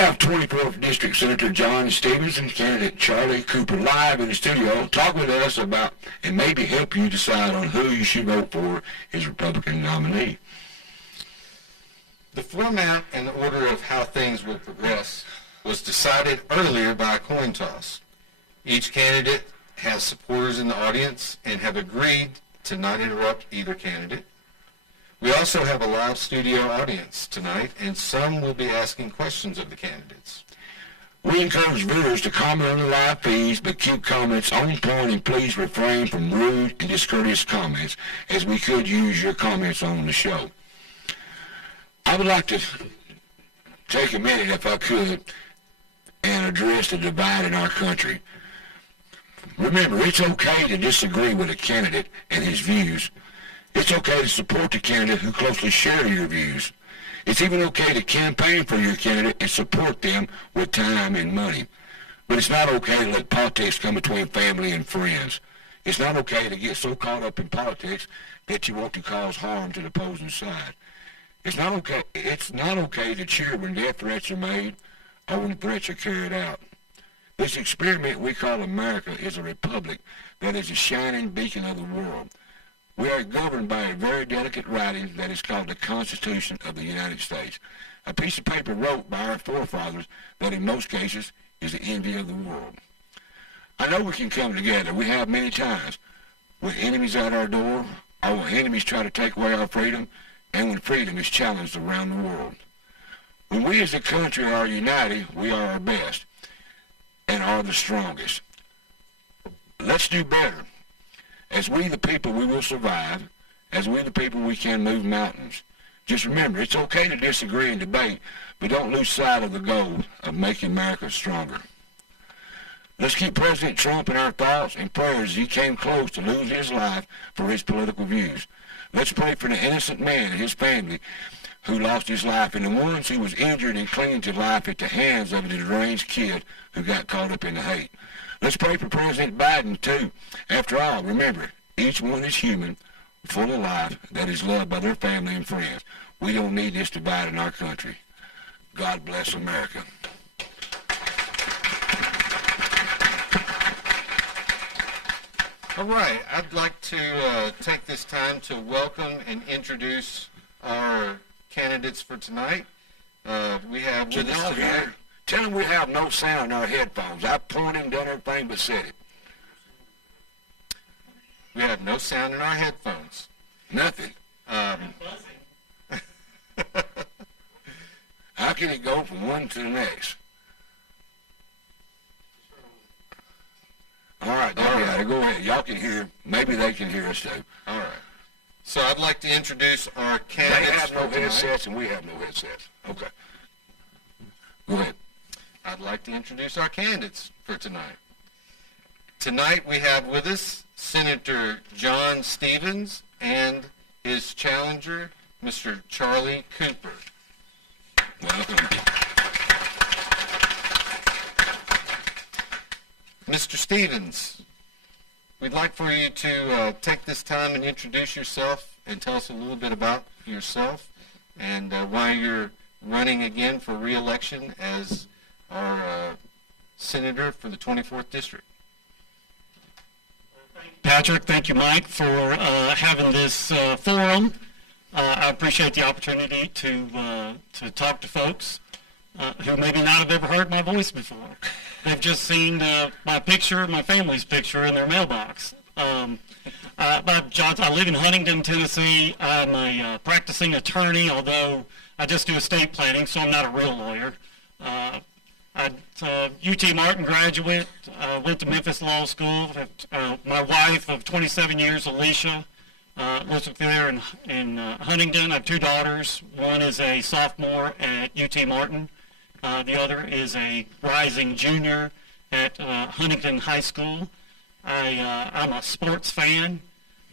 have 24th District Senator John Stevens and candidate Charlie Cooper live in the studio. Talk with us about and maybe help you decide on who you should vote for as Republican nominee. The format and the order of how things will progress was decided earlier by a coin toss. Each candidate has supporters in the audience and have agreed to not interrupt either candidate. We also have a live studio audience tonight, and some will be asking questions of the candidates. We encourage viewers to comment on the live feeds, but keep comments on point, and please refrain from rude and discourteous comments, as we could use your comments on the show. I would like to take a minute, if I could, and address the divide in our country. Remember, it's okay to disagree with a candidate and his views. It's okay to support the candidate who closely share your views. It's even okay to campaign for your candidate and support them with time and money. But it's not okay to let politics come between family and friends. It's not okay to get so caught up in politics that you want to cause harm to the opposing side. It's not okay to cheer when death threats are made or when threats are carried out. This experiment we call America is a republic that is a shining beacon of the world. We are governed by a very delicate writing that is called the Constitution of the United States, a piece of paper wrote by our forefathers that in most cases is the envy of the world. I know we can come together. We have many times when enemies at our door, or when enemies try to take away our freedom, and when freedom is challenged around the world. When we as a country are united, we are our best and are the strongest. Let's do better. As we the people, we will survive. As we the people, we can move mountains. Just remember, it's okay to disagree and debate, but don't lose sight of the goal of making America stronger. Let's keep President Trump in our thoughts and prayers as he came close to lose his life for his political views. Let's pray for the innocent man and his family who lost his life and the ones who was injured and clinging to life at the hands of the deranged kid who got caught up in the hate. Let's pray for President Biden, too. After all, remember, each one is human, full of life, that is loved by their family and friends. We don't need this divide in our country. God bless America. All right, I'd like to take this time to welcome and introduce our candidates for tonight. We have with us tonight. Tell them we have no sound in our headphones. I pointed and done everything but said it. We have no sound in our headphones. Nothing. How can it go from one to the next? All right, go ahead. Y'all can hear. Maybe they can hear us too. All right. So I'd like to introduce our candidates. They have no headsets and we have no headsets. Okay. Go ahead. I'd like to introduce our candidates for tonight. Tonight we have with us Senator John Stevens and his challenger, Mr. Charlie Cooper. Welcome. Mr. Stevens, we'd like for you to take this time and introduce yourself and tell us a little bit about yourself and why you're running again for re-election as our senator for the 24th District. Patrick, thank you, Mike, for having this forum. I appreciate the opportunity to talk to folks who maybe not have ever heard my voice before. They've just seen my picture, my family's picture in their mailbox. I live in Huntington, Tennessee. I'm a practicing attorney, although I just do estate planning, so I'm not a real lawyer. I'm UT Martin graduate, went to Memphis Law School. My wife of 27 years, Alicia, lives up there in Huntington. I have two daughters. One is a sophomore at UT Martin. The other is a rising junior at Huntington High School. I'm a sports fan.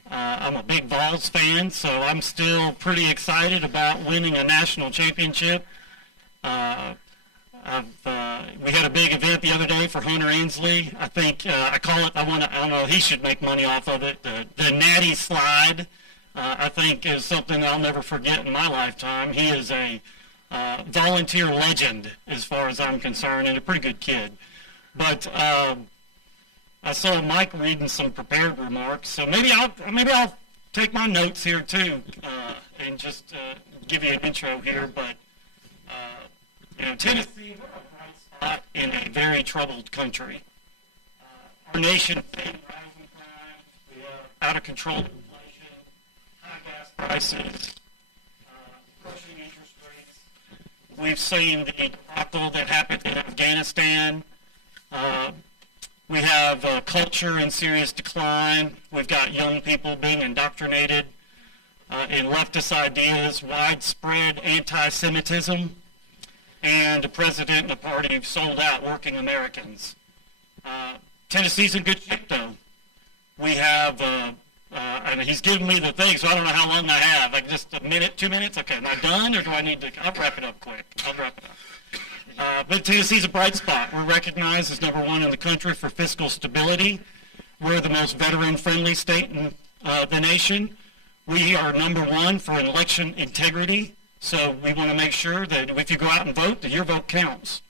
I'm a big Vols fan, so I'm still pretty excited about winning a national championship. We had a big event the other day for Hunter Ainsley. I think I don't know, he should make money off of it. The Natty Slide, I think, is something I'll never forget in my lifetime. He is a volunteer legend as far as I'm concerned, and a pretty good kid. But I saw Mike reading some prepared remarks, so maybe I'll take my notes here too, and just give you an intro here. But Tennessee, we're a bright spot in a very troubled country. Our nation facing rising crime, we have out of control inflation, high gas prices, crushing interest rates. We've seen the debacle that happened in Afghanistan. We have culture in serious decline. We've got young people being indoctrinated in leftist ideas, widespread anti-Semitism, and a president and a party who've sold out working Americans. Tennessee's in good shape, though. We have, and he's giving me the thing, so I don't know how long I have. Like just a minute, 2 minutes? Okay, am I done, or do I need to? I'll wrap it up quick. But Tennessee's a bright spot. We're recognized as #1 in the country for fiscal stability. We're the most veteran-friendly state in the nation. We are #1 for election integrity. So we want to make sure that if you go out and vote, that your vote counts.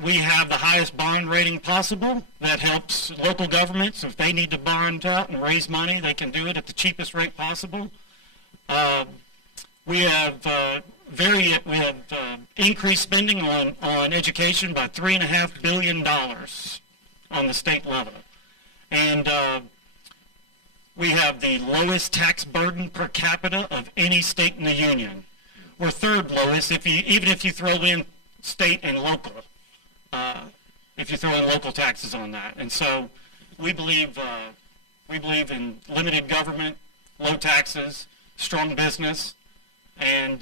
We have the highest bond rating possible. That helps local governments. If they need to bond out and raise money, they can do it at the cheapest rate possible. We have increased spending on education by $3.5 billion on the state level. And we have the lowest tax burden per capita of any state in the union. We're third lowest even if you throw in state and local, if you throw in local taxes on that. And so we believe in limited government, low taxes, strong business, and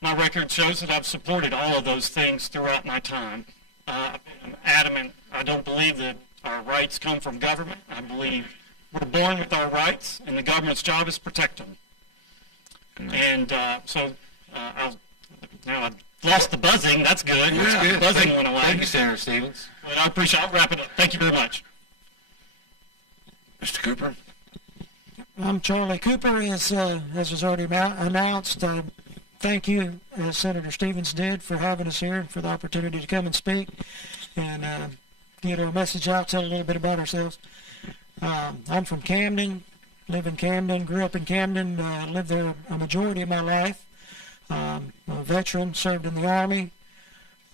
my record shows that I've supported all of those things throughout my time. I'm adamant. I don't believe that our rights come from government. I believe we're born with our rights, and the government's job is to protect them. And now I've lost the buzzing. That's good. That's good. Buzzing went away. Thank you, Senator Stevens. But I appreciate it. I'll wrap it up. Thank you very much. Mr. Cooper? I'm Charlie Cooper, as was already announced. Thank you, as Senator Stevens did, for having us here, for the opportunity to come and speak and get our message out, tell a little bit about ourselves. I'm from Camden, live in Camden, grew up in Camden, lived there a majority of my life. I'm a veteran, served in the Army.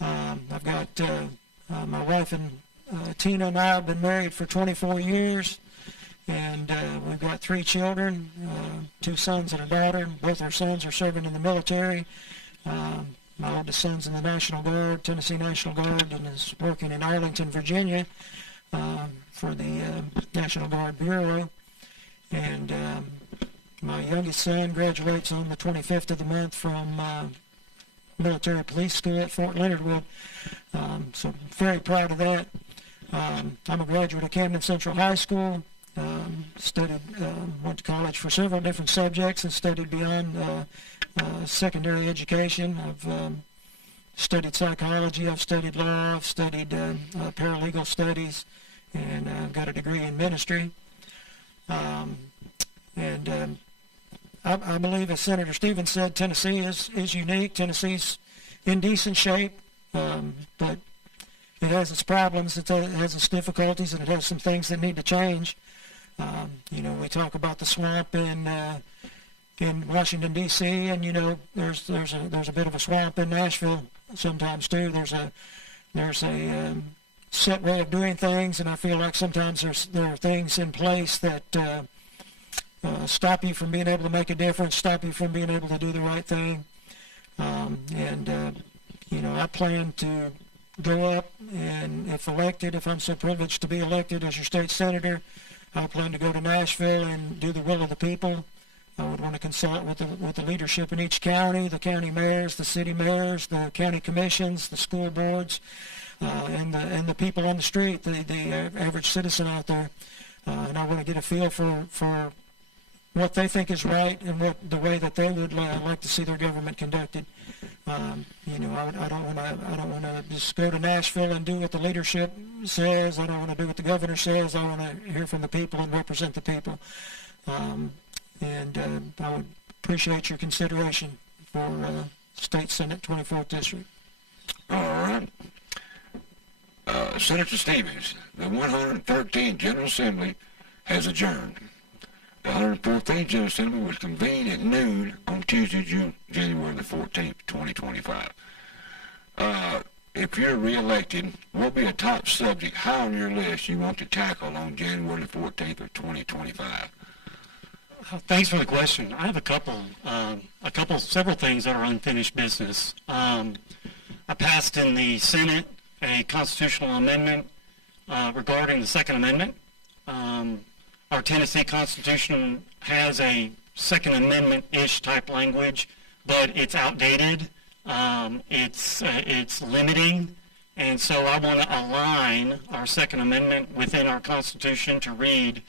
I've got my wife and Tina and I have been married for 24 years. And we've got 3 children, 2 sons and a daughter. Both our sons are serving in the military. My oldest son's in the National Guard, Tennessee National Guard, and is working in Arlington, Virginia, for the National Guard Bureau. And my youngest son graduates on the 25th of the month from military police school at Fort Leonard Wood. So very proud of that. I'm a graduate of Camden Central High School. Went to college for several different subjects and studied beyond secondary education. I've studied psychology, I've studied law, I've studied paralegal studies, and I've got a degree in ministry. I believe, as Senator Stevens said, Tennessee is unique. Tennessee's in decent shape, but it has its problems, it has its difficulties, and it has some things that need to change. We talk about the swamp in Washington D.C., and there's a bit of a swamp in Nashville sometimes too. There's a set way of doing things, and I feel like sometimes there are things in place that stop you from being able to make a difference, stop you from being able to do the right thing. I plan to go up, and if I'm so privileged to be elected as your state senator, I plan to go to Nashville and do the will of the people. I would want to consult with the leadership in each county, the county mayors, the city mayors, the county commissions, the school boards, and the people on the street, the average citizen out there. And I want to get a feel for what they think is right and what the way that they would like to see their government conducted. I don't want to just go to Nashville and do what the leadership says. I don't want to do what the governor says. I want to hear from the people and represent the people. I would appreciate your consideration for State Senate 24th District. All right. Senator Stevens, the 113th General Assembly has adjourned. The 114th General Assembly was convened at noon on Tuesday, January the 14th, 2025. If you're reelected, what will be a top subject high on your list you want to tackle on January the 14th of 2025? Thanks for the question. I have several things that are unfinished business. I passed in the Senate a constitutional amendment regarding the Second Amendment. Our Tennessee Constitution has a Second Amendment-ish type language, but it's outdated. It's limiting, and so I want to align our Second Amendment within our Constitution to read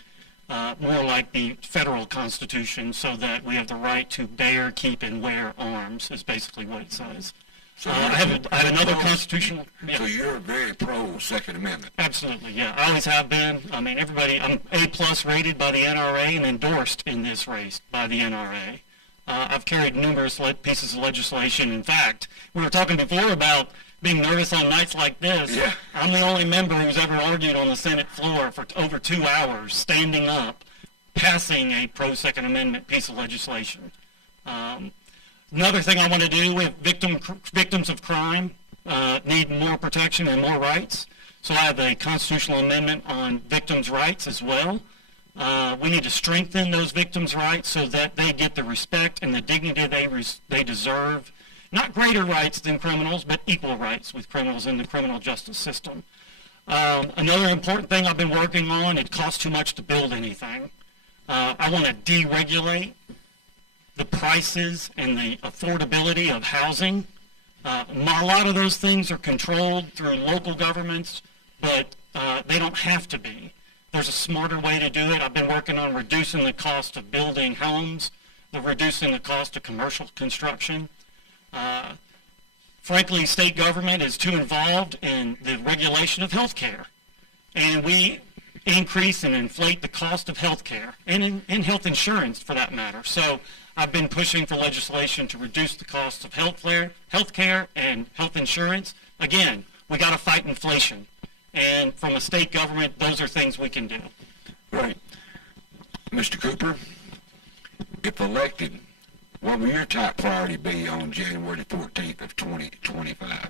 more like the federal Constitution, so that we have the right to bear, keep, and wear arms, is basically what it says. So I have another constitutional. Yeah. So you're very pro Second Amendment. Absolutely, yeah. I always have been. I mean, I'm A+ rated by the NRA and endorsed in this race by the NRA. I've carried numerous pieces of legislation. In fact, we were talking before about being nervous on nights like this. Yeah. I'm the only member who's ever argued on the Senate floor for over 2 hours, standing up, passing a pro-Second Amendment piece of legislation. Another thing I want to do with victims of crime need more protection and more rights. So I have a constitutional amendment on victims' rights as well. We need to strengthen those victims' rights so that they get the respect and the dignity they deserve. Not greater rights than criminals, but equal rights with criminals in the criminal justice system. Another important thing I've been working on, it costs too much to build anything. I want to deregulate the prices and the affordability of housing. A lot of those things are controlled through local governments, but they don't have to be. There's a smarter way to do it. I've been working on reducing the cost of building homes, reducing the cost of commercial construction. Frankly, state government is too involved in the regulation of health care, and we increase and inflate the cost of health care and health insurance for that matter. So I've been pushing for legislation to reduce the cost of health care and health insurance. Again, we got to fight inflation. And from a state government, those are things we can do. Right. Mr. Cooper, if elected, what will your top priority be on January 14th of 2025?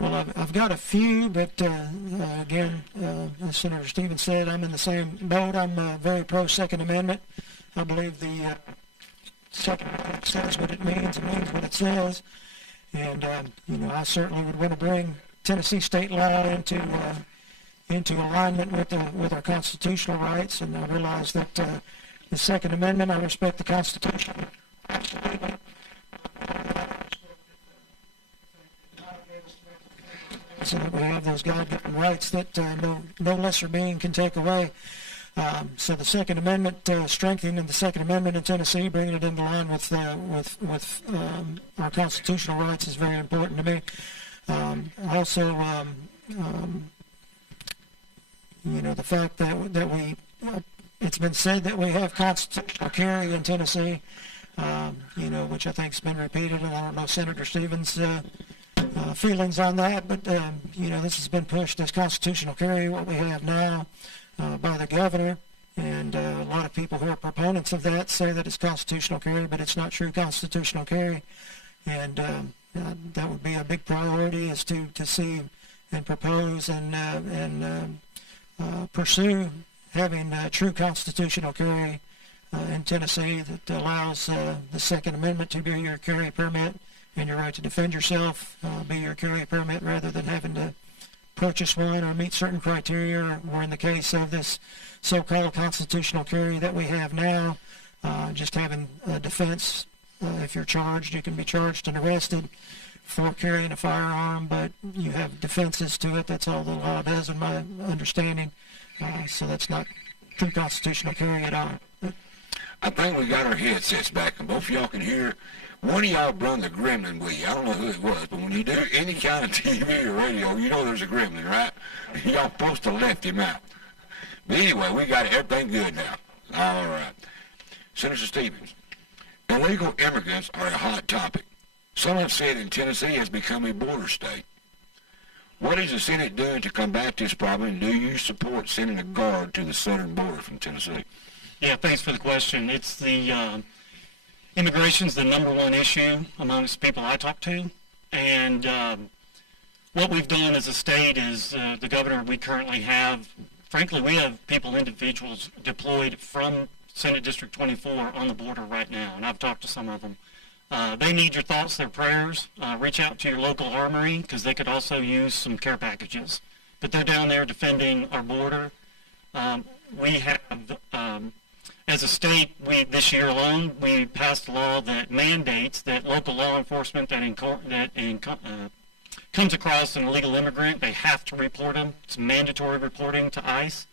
Well, I've got a few, but again, as Senator Stevens said, I'm in the same boat. I'm very pro-Second Amendment. I believe the Second Amendment says what it means what it says. And, I certainly would want to bring Tennessee state law into alignment with our constitutional rights. And I realize that the Second Amendment, I respect the Constitution. Absolutely. So that we have those God-given rights that no lesser being can take away. So the Second Amendment, strengthening the Second Amendment in Tennessee, bringing it into line with our constitutional rights is very important to me. Also, the fact that we, it's been said that we have constitutional carry in Tennessee, which I think has been repeated, and I don't know Senator Stevens' feelings on that, but this has been pushed as constitutional carry, what we have now, by the governor, and a lot of people who are proponents of that say that it's constitutional carry, but it's not true constitutional carry, and that would be a big priority, is to see and propose and pursue having true constitutional carry in Tennessee that allows the Second Amendment to be your carry permit, and your right to defend yourself be your carry permit, rather than having to purchase one or meet certain criteria, or in the case of this so-called constitutional carry that we have now, just having a defense. If you're charged, you can be charged and arrested for carrying a firearm, but you have defenses to it. That's all the law does, in my understanding. So that's not true constitutional carry at all. I think we got our headsets back, and both of y'all can hear. One of y'all brung the gremlin with you. I don't know who it was, but when you do any kind of TV or radio, you know there's a gremlin, right? Y'all supposed to left him out. But anyway, we got everything good now. All right. Senator Stevens, illegal immigrants are a hot topic. Some have said that Tennessee has become a border state. What is the Senate doing to combat this problem, and do you support sending a guard to the southern border from Tennessee? Yeah, thanks for the question. It's the immigration's the number one issue amongst people I talk to, and what we've done as a state is the governor we currently have, frankly, we have individuals deployed from Senate District 24 on the border right now, and I've talked to some of them. They need your thoughts, their prayers. Reach out to your local armory because they could also use some care packages. But they're down there defending our border. We have, as a state, this year alone, we passed a law that mandates that local law enforcement comes across an illegal immigrant, they have to report them. It's mandatory reporting to ICE.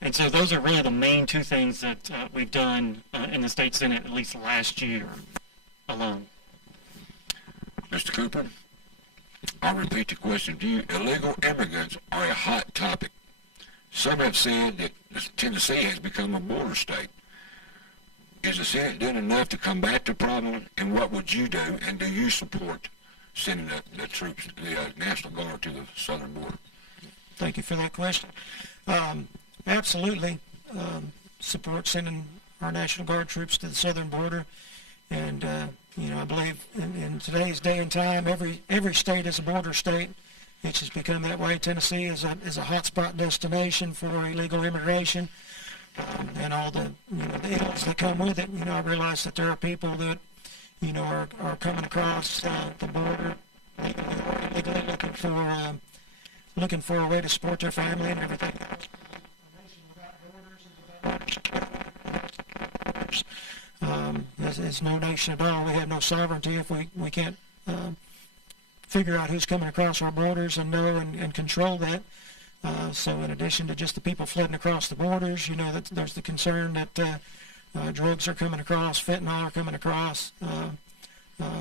And so those are really the main two things that we've done in the state Senate at least last year alone. Mr. Cooper, I'll repeat the question to you. Illegal immigrants are a hot topic. Some have said that Tennessee has become a border state. Is the Senate doing enough to combat the problem, and what would you do, and do you support sending the troops, the National Guard to the southern border? Thank you for that question. Absolutely support sending our National Guard troops to the southern border. And, I believe in today's day and time, every state is a border state. It's just become that way. Tennessee is a hotspot destination for illegal immigration and all the ills that come with it. I realize that there are people that, are coming across the border legally or illegally looking for a way to support their family and everything else. It's no nation at all. We have no sovereignty if we can't figure out who's coming across our borders and know and control that. So in addition to just the people flooding across the borders, that there's the concern that drugs are coming across, fentanyl are coming across.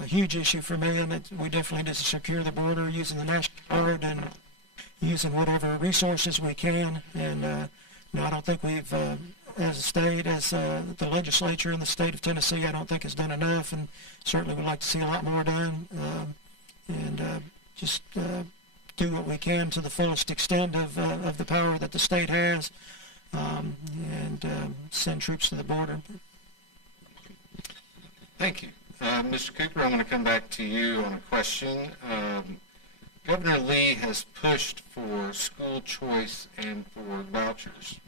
Huge issue for me, and we definitely need to secure the border using the National Guard and using whatever resources we can. And I don't think we've, as a state, as the legislature in the state of Tennessee, I don't think has done enough, and certainly would like to see a lot more done. And just do what we can to the fullest extent of the power that the state has, and send troops to the border. Thank you. Mr. Cooper, I'm going to come back to you on a question. Governor Lee has pushed for school choice and for vouchers.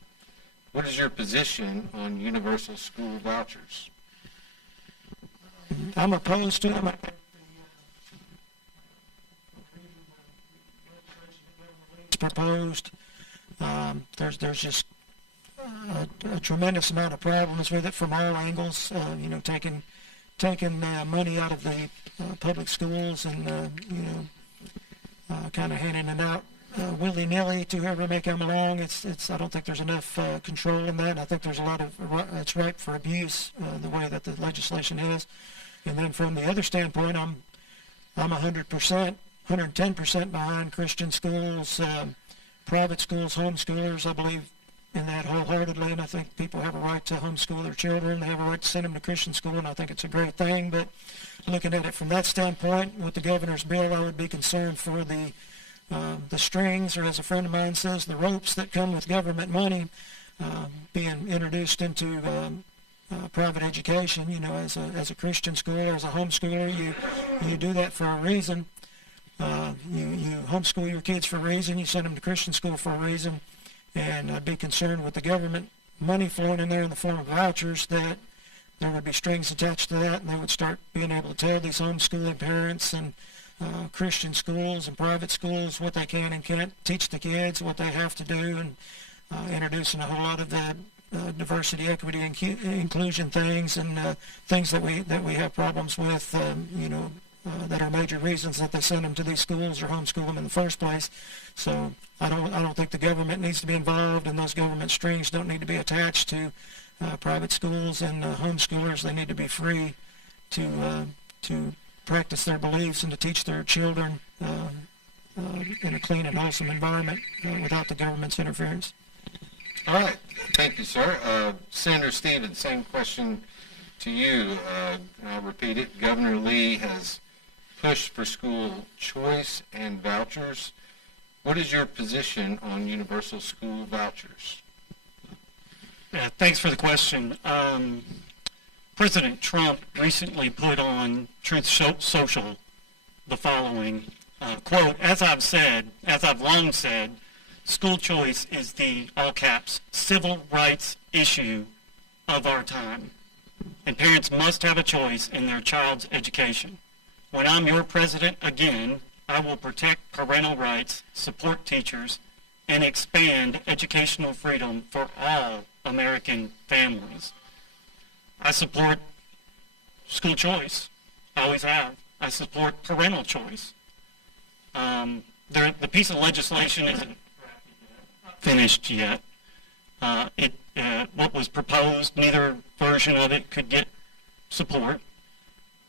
What is your position on universal school vouchers? I'm opposed to them. It's proposed. There's just a tremendous amount of problems with it from all angles. Taking money out of the public schools and kind of handing it out willy-nilly to whoever may come along. I don't think there's enough control in that. I think there's a lot of it's ripe for abuse the way that the legislation is. And then from the other standpoint, I'm 100%, 110% behind Christian schools, private schools, homeschoolers. I believe in that wholeheartedly, and I think people have a right to homeschool their children. They have a right to send them to Christian school, and I think it's a great thing. But looking at it from that standpoint, with the governor's bill, I would be concerned for the strings, or as a friend of mine says, the ropes that come with government money being introduced into private education. As a Christian schooler, as a homeschooler, you do that for a reason. You homeschool your kids for a reason. You send them to Christian school for a reason. And I'd be concerned with the government money flowing in there in the form of vouchers, that there would be strings attached to that, and they would start being able to tell these homeschooling parents and Christian schools and private schools what they can and can't teach the kids, what they have to do, and introducing a whole lot of the diversity, equity, and inclusion things, and things that we have problems with, that are major reasons that they send them to these schools or homeschool them in the first place. So I don't think the government needs to be involved, and those government strings don't need to be attached to private schools and homeschoolers. They need to be free to practice their beliefs and to teach their children in a clean and wholesome environment without the government's interference. All right. Thank you, sir. Senator Stevens, same question to you. I'll repeat it. Governor Lee has pushed for school choice and vouchers. What is your position on universal school vouchers? Yeah, thanks for the question. President Trump recently put on Truth Social the following, quote, as I've long said, school choice is the, all caps, civil rights issue of our time. And parents must have a choice in their child's education. When I'm your president again, I will protect parental rights, support teachers, and expand educational freedom for all American families. I support school choice. I always have. I support parental choice. The piece of legislation isn't finished yet. What was proposed, neither version of it could get support.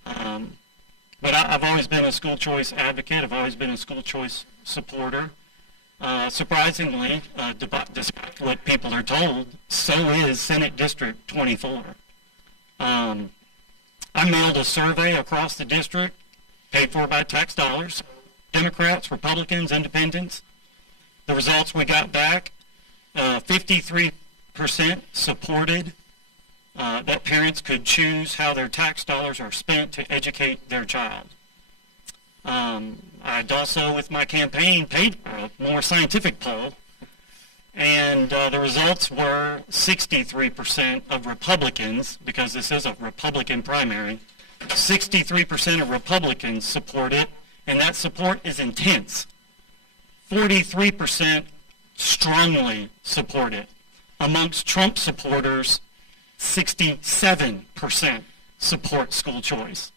But I've always been a school choice advocate. I've always been a school choice supporter. Surprisingly, despite what people are told, so is Senate District 24. I mailed a survey across the district, paid for by tax dollars, Democrats, Republicans, Independents. The results we got back, 53% supported that parents could choose how their tax dollars are spent to educate their child. I'd also, with my campaign, paid for a more scientific poll, and the results were 63% of Republicans, because this is a Republican primary, 63% of Republicans support it, and that support is intense. 43% strongly support it. Amongst Trump supporters, 67% support school choice.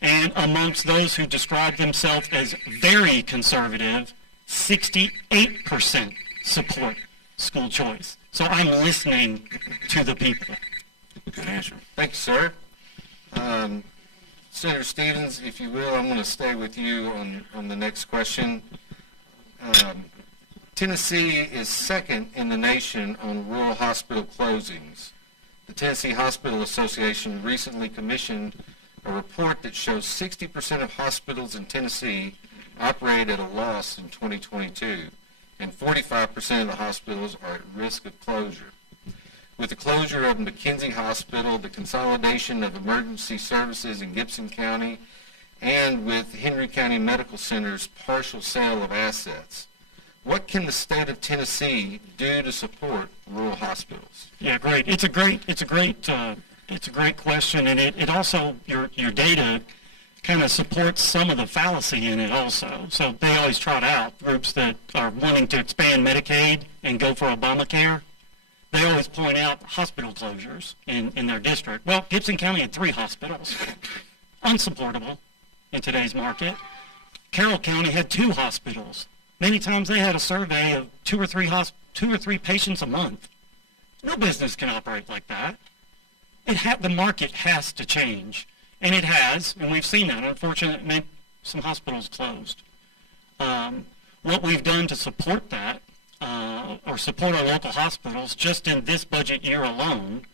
And amongst those who describe themselves as very conservative, 68% support school choice. So I'm listening to the people. Good answer. Thank you, sir. Senator Stevens, if you will, I'm going to stay with you on the next question. Tennessee is second in the nation on rural hospital closings. The Tennessee Hospital Association recently commissioned a report that shows 60% of hospitals in Tennessee operate at a loss in 2022, and 45% of the hospitals are at risk of closure. With the closure of McKenzie Hospital, the consolidation of emergency services in Gibson County, and with Henry County Medical Center's partial sale of assets, what can the state of Tennessee do to support rural hospitals? Yeah, great. It's a great question, and it also, your data kind of supports some of the fallacy in it also. So they always trot out groups that are wanting to expand Medicaid and go for Obamacare. They always point out hospital closures in their district. Well, Gibson County had 3 hospitals, unsupportable in today's market. Carroll County had 2 hospitals. Many times they had a survey of 2 or 3 patients a month. No business can operate like that. The market has to change, and it has, and we've seen that. Unfortunately, some hospitals closed. What we've done to support that, or support our local hospitals, just in this budget year alone,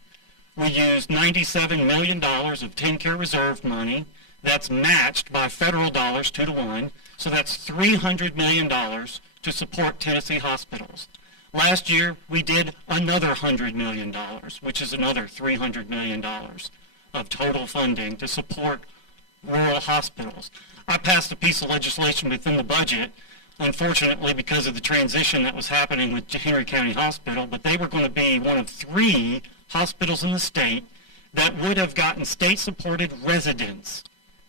we used $97 million of TennCare reserve money. That's matched by federal dollars 2-to-1. So that's $300 million to support Tennessee hospitals. Last year, we did another $100 million, which is another $300 million of total funding to support rural hospitals. I passed a piece of legislation within the budget, unfortunately because of the transition that was happening with Henry County Hospital, but they were going to be one of 3 hospitals in the state that would have gotten state-supported residents.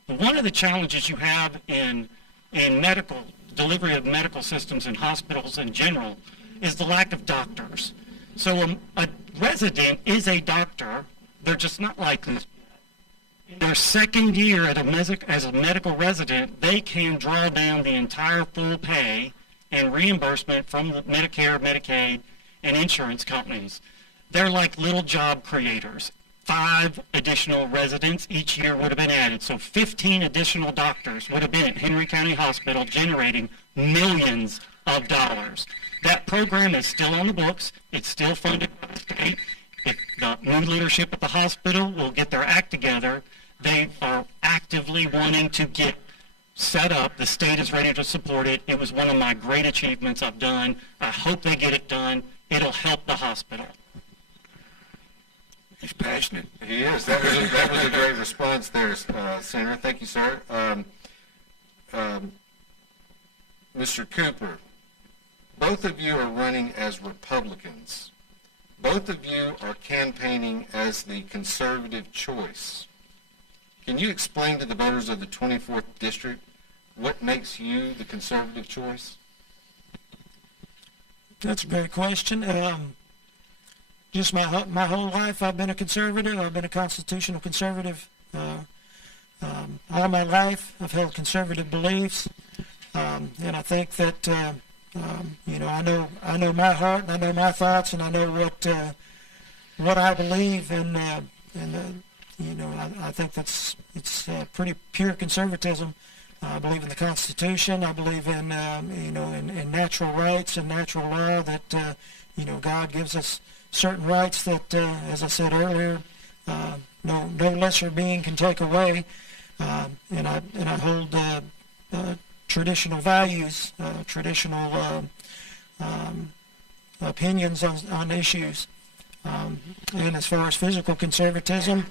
One of the challenges you have in medical delivery of medical systems in hospitals in general is the lack of doctors. So a resident is a doctor. They're just not licensed. In their second year as a medical resident, they can draw down the entire full pay and reimbursement from the Medicare, Medicaid, and insurance companies. They're like little job creators. 5 additional residents each year would have been added. So 15 additional doctors would have been at Henry County Hospital generating millions of dollars. That program is still on the books. It's still funded by the state. If the new leadership at the hospital will get their act together, they are actively wanting to get set up. The state is ready to support it. It was one of my great achievements I've done. I hope they get it done. It'll help the hospital. He's passionate. He is. That was a great response there, Senator. Thank you, sir. Mr. Cooper, both of you are running as Republicans. Both of you are campaigning as the conservative choice. Can you explain to the voters of the 24th District what makes you the conservative choice? That's a great question. Just my whole life, I've been a conservative. I've been a constitutional conservative. All my life, I've held conservative beliefs, and I think that I know my heart, and I know my thoughts, and I know what I believe, and I think it's pretty pure conservatism. I believe in the Constitution. I believe in in natural rights and natural law, that God gives us certain rights that, as I said earlier, no lesser being can take away. And I hold traditional values, traditional opinions on issues. And as far as physical conservatism,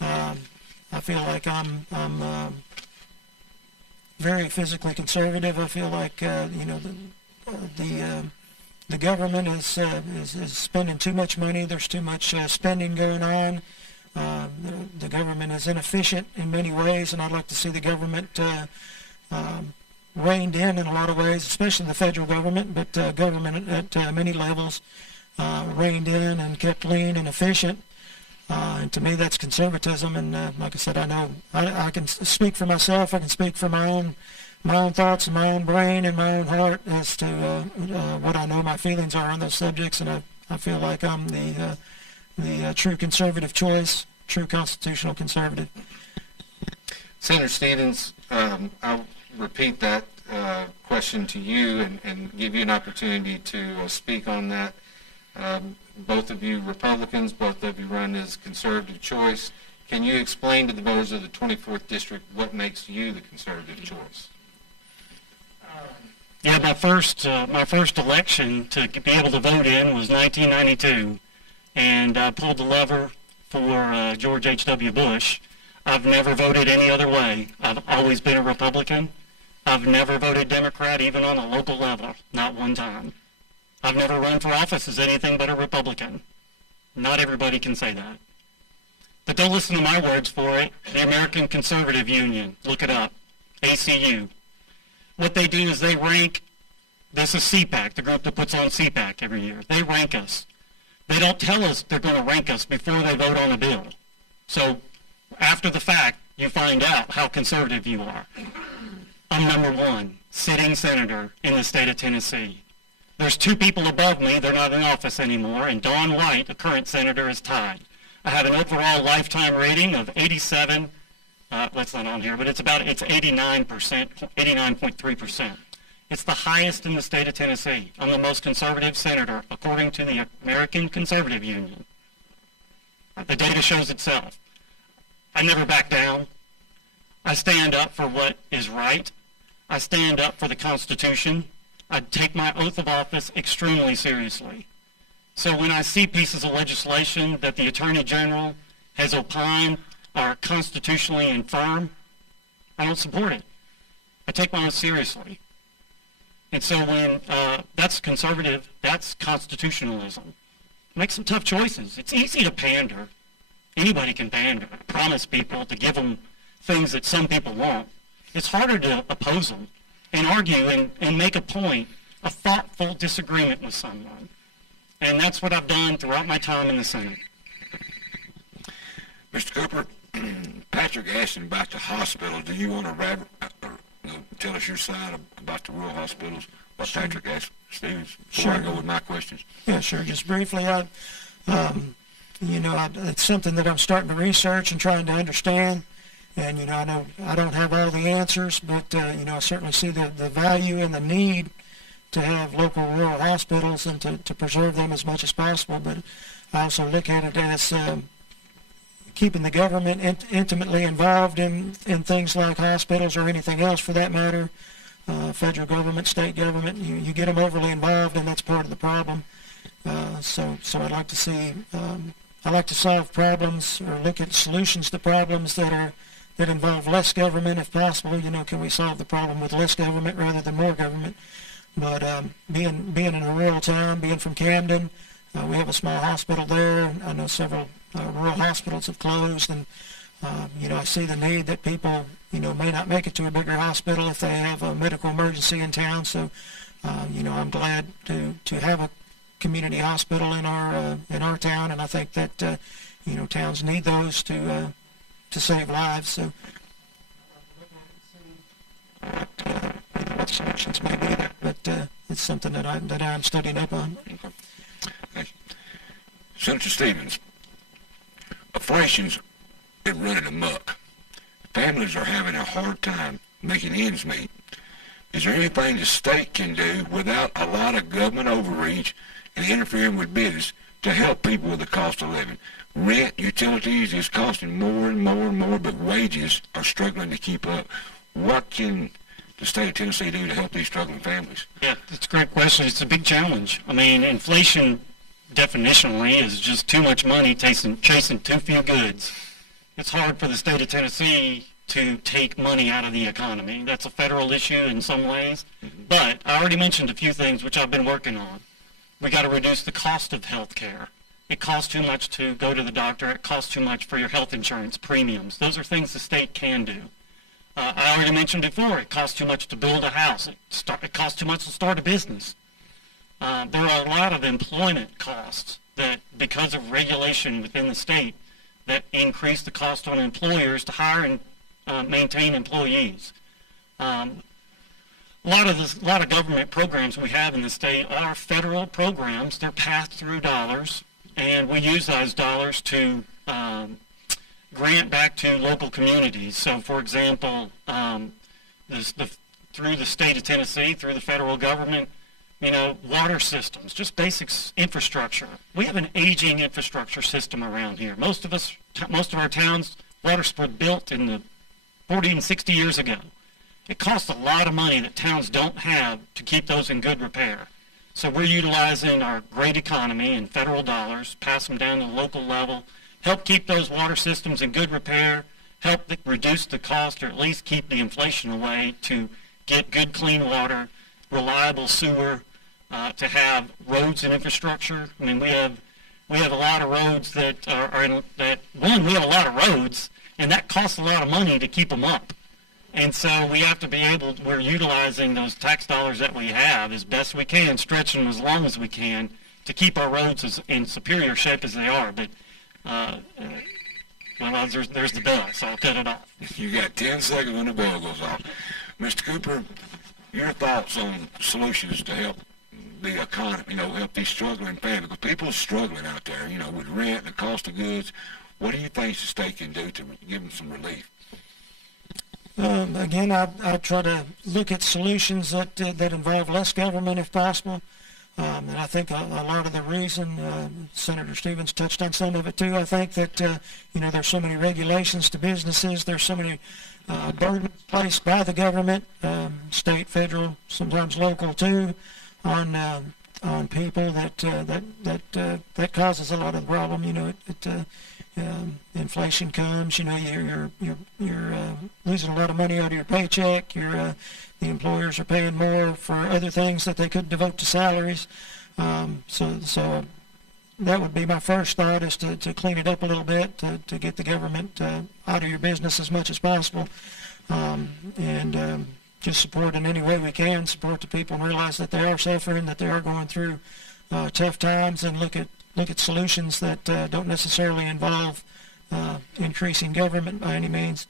I feel like I'm very physically conservative. I feel like the government is spending too much money. There's too much spending going on. The government is inefficient in many ways, and I'd like to see the government reined in a lot of ways, especially the federal government, but government at many levels reined in and kept lean and efficient. And to me, that's conservatism. And like I said, I know I can speak for myself. I can speak for my own thoughts and my own brain and my own heart as to what I know my feelings are on those subjects. And I feel like I'm the true conservative choice, true constitutional conservative. Senator Stevens, I'll repeat that question to you and give you an opportunity to speak on that. Both of you Republicans, both of you run as conservative choice. Can you explain to the voters of the 24th District what makes you the conservative choice? Yeah, my first election to be able to vote in was 1992, and I pulled the lever for George H.W. Bush. I've never voted any other way. I've always been a Republican. I've never voted Democrat, even on a local level, not one time. I've never run for office as anything but a Republican. Not everybody can say that. But don't listen to my words for it. The American Conservative Union, look it up, ACU. What they do is they rank, this is CPAC, the group that puts on CPAC every year. They rank us. They don't tell us they're going to rank us before they vote on a bill. So after the fact, you find out how conservative you are. I'm number one, sitting senator in the state of Tennessee. There's two people above me, they're not in office anymore, and Dawn White, a current senator, is tied. I have an overall lifetime rating of 87, that's not on here, but it's 89%, 89.3%. It's the highest in the state of Tennessee. I'm the most conservative senator, according to the American Conservative Union. The data shows itself. I never back down. I stand up for what is right. I stand up for the Constitution. I take my oath of office extremely seriously. So when I see pieces of legislation that the Attorney General has opined are constitutionally infirm, I don't support it. I take my oath seriously. And so when that's conservative, that's constitutionalism. Make some tough choices. It's easy to pander. Anybody can pander, promise people to give them things that some people want. It's harder to oppose them and argue and make a point, a thoughtful disagreement with someone. And that's what I've done throughout my time in the Senate. Mr. Cooper, Patrick asked him about the hospital. Do you want to tell us your side about the rural hospitals? What sure. Patrick asked Stevens before sure. I go with my questions. Yeah, sure. Just briefly, it's something that I'm starting to research and trying to understand. And, I know I don't have all the answers, but, I certainly see the value and the need to have local rural hospitals and to preserve them as much as possible, but I also look at it as keeping the government intimately involved in things like hospitals or anything else for that matter. Federal government, state government, you get them overly involved, and that's part of the problem. So I'd like to see, I like to solve problems or look at solutions to problems that involve less government if possible. Can we solve the problem with less government rather than more government? But being in a rural town, being from Camden, we have a small hospital there. I know several rural hospitals have closed, and I see the need that people may not make it to a bigger hospital if they have a medical emergency in town. So I'm glad to have a community hospital in our town, and I think that towns need those to save lives. So what solutions may be there, but it's something that I'm studying up on. Okay. Thank you. Senator Stevens, inflation's been running amok. Families are having a hard time making ends meet. Is there anything the state can do without a lot of government overreach and interfering with business to help people with the cost of living? Rent, utilities is costing more and more and more, but wages are struggling to keep up. What can the state of Tennessee do to help these struggling families? Yeah, that's a great question. It's a big challenge. I mean, inflation definitionally is just too much money chasing too few goods. It's hard for the state of Tennessee to take money out of the economy. That's a federal issue in some ways. But I already mentioned a few things which I've been working on. We got to reduce the cost of health care. It costs too much to go to the doctor. It costs too much for your health insurance premiums. Those are things the state can do. I already mentioned before, it costs too much to build a house. It costs too much to start a business. There are a lot of employment costs that, because of regulation within the state, that increase the cost on employers to hire and maintain employees. A lot of government programs we have in the state are federal programs. They're pass-through dollars, and we use those dollars to grant back to local communities. So, for example, through the state of Tennessee, through the federal government, water systems, just basic infrastructure. We have an aging infrastructure system around here. Most of our towns, waters were built in the 40 and 60 years ago. It costs a lot of money that towns don't have to keep those in good repair. So we're utilizing our great economy and federal dollars, pass them down to the local level, help keep those water systems in good repair, help reduce the cost or at least keep the inflation away to get good clean water, reliable sewer, to have roads and infrastructure. I mean, we have a lot of roads we have a lot of roads, and that costs a lot of money to keep them up. And so we have to we're utilizing those tax dollars that we have as best we can, stretching them as long as we can to keep our roads in superior shape as they are. But, there's the bell, so I'll cut it off. You got 10 seconds when the bell goes off. Mr. Cooper, your thoughts on solutions to help the economy, help these struggling families, because people are struggling out there, with rent and the cost of goods. What do you think the state can do to give them some relief? Again, I try to look at solutions that involve less government if possible. And I think a lot of the reason, Senator Stevens touched on some of it too, I think that, there's so many regulations to businesses, there's so many burdens placed by the government, state, federal, sometimes local too, on people that causes a lot of the problem. Inflation comes, you're losing a lot of money out of your paycheck. The employers are paying more for other things that they could devote to salaries. So that would be my first thought, is to clean it up a little bit, to get the government out of your business as much as possible, and just support in any way we can, support the people and realize that they are suffering, that they are going through tough times, and look at solutions that don't necessarily involve increasing government by any means.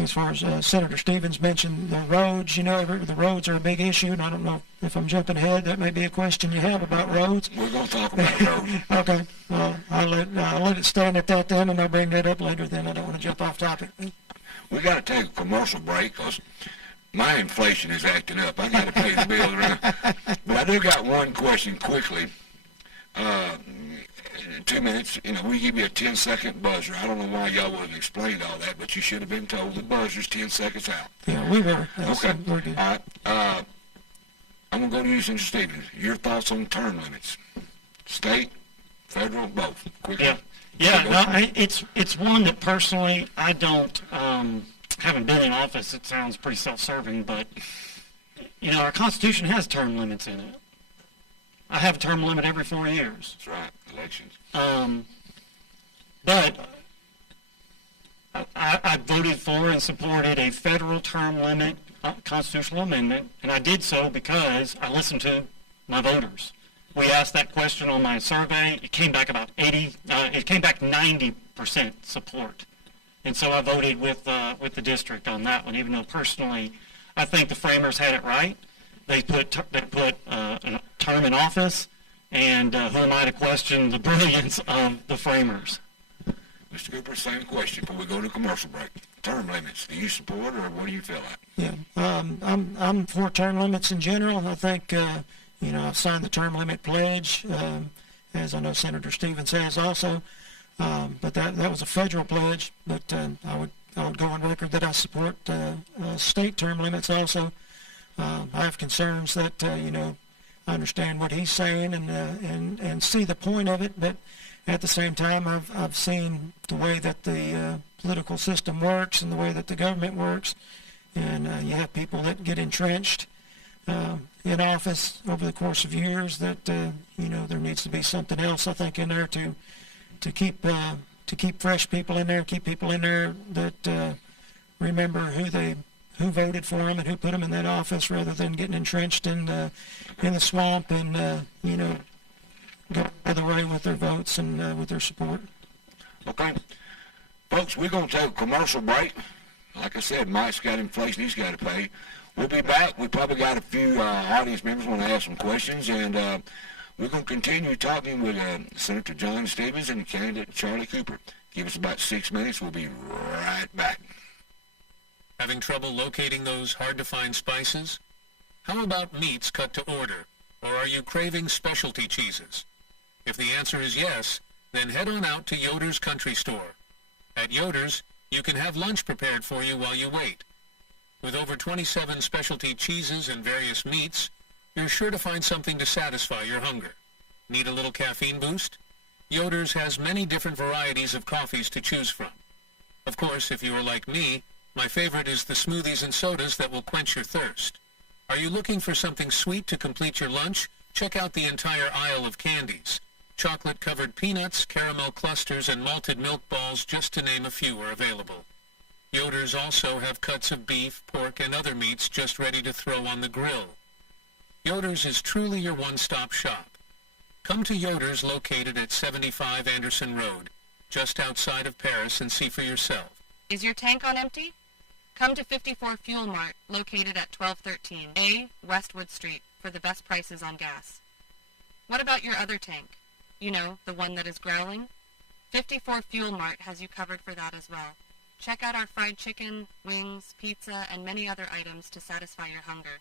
As far as Senator Stevens mentioned the roads, the roads are a big issue, and I don't know if I'm jumping ahead. That may be a question you have about roads. We're going to talk about roads. Okay. Well, I'll let it stand at that then, and I'll bring that up later then. I don't want to jump off topic. We got to take a commercial break because My inflation is acting up. I got to pay the bills around. But I do got one question quickly. 2 minutes, we give you a 10-second buzzer. I don't know why y'all wasn't explained all that, but you should have been told the buzzer's 10 seconds out. Yeah, we were. Okay. We're good. All right. I'm going to go to you, Senator Stevens. Your thoughts on term limits? State, federal, both. Quickly. Yeah. No, it's one that personally I don't, haven't been in office. It sounds pretty self-serving, but, our Constitution has term limits in it. I have a term limit every 4 years. That's right, elections. But I voted for and supported a federal term limit constitutional amendment, and I did so because I listened to my voters. We asked that question on my survey. It came back about 90% support. And so I voted with the district on that one, even though personally I think the framers had it right. They put a term in office, and who am I to question the brilliance of the framers? Mr. Cooper, same question before we go to commercial break. Term limits, do you support or what do you feel like? Yeah, I'm for term limits in general. I think, I've signed the term limit pledge, as I know Senator Stevens has also. But that was a federal pledge. But I would go on record that I support state term limits also. I have concerns that I understand what he's saying and see the point of it, but at the same time I've seen the way that the political system works and the way that the government works, and you have people that get entrenched in office over the course of years that there needs to be something else, I think, in there to keep fresh people in there, keep people in there that remember who voted for them and who put them in that office, rather than getting entrenched in the swamp and go the way with their votes and with their support. Okay, folks, we're going to take a commercial break. Like I said, Mike's got inflation he's got to pay. We'll be back. We probably got a few audience members want to ask some questions, and we're going to continue talking with Senator John Stevens and candidate Charlie Cooper. Give us about 6 minutes. We'll be right back. Having trouble locating those hard-to-find spices? How about meats cut to order? Or are you craving specialty cheeses? If the answer is yes, then head on out to Yoder's Country Store. At Yoder's, you can have lunch prepared for you while you wait. With over 27 specialty cheeses and various meats, you're sure to find something to satisfy your hunger. Need a little caffeine boost? Yoder's has many different varieties of coffees to choose from. Of course, if you are like me, my favorite is the smoothies and sodas that will quench your thirst. Are you looking for something sweet to complete your lunch? Check out the entire aisle of candies. Chocolate-covered peanuts, caramel clusters, and malted milk balls, just to name a few, are available. Yoder's also have cuts of beef, pork, and other meats just ready to throw on the grill. Yoder's is truly your one-stop shop. Come to Yoder's, located at 75 Anderson Road, just outside of Paris, and see for yourself. Is your tank on empty? Come to 54 Fuel Mart, located at 1213 A Westwood Street, for the best prices on gas. What about your other tank? The one that is growling? 54 Fuel Mart has you covered for that as well. Check out our fried chicken, wings, pizza, and many other items to satisfy your hunger.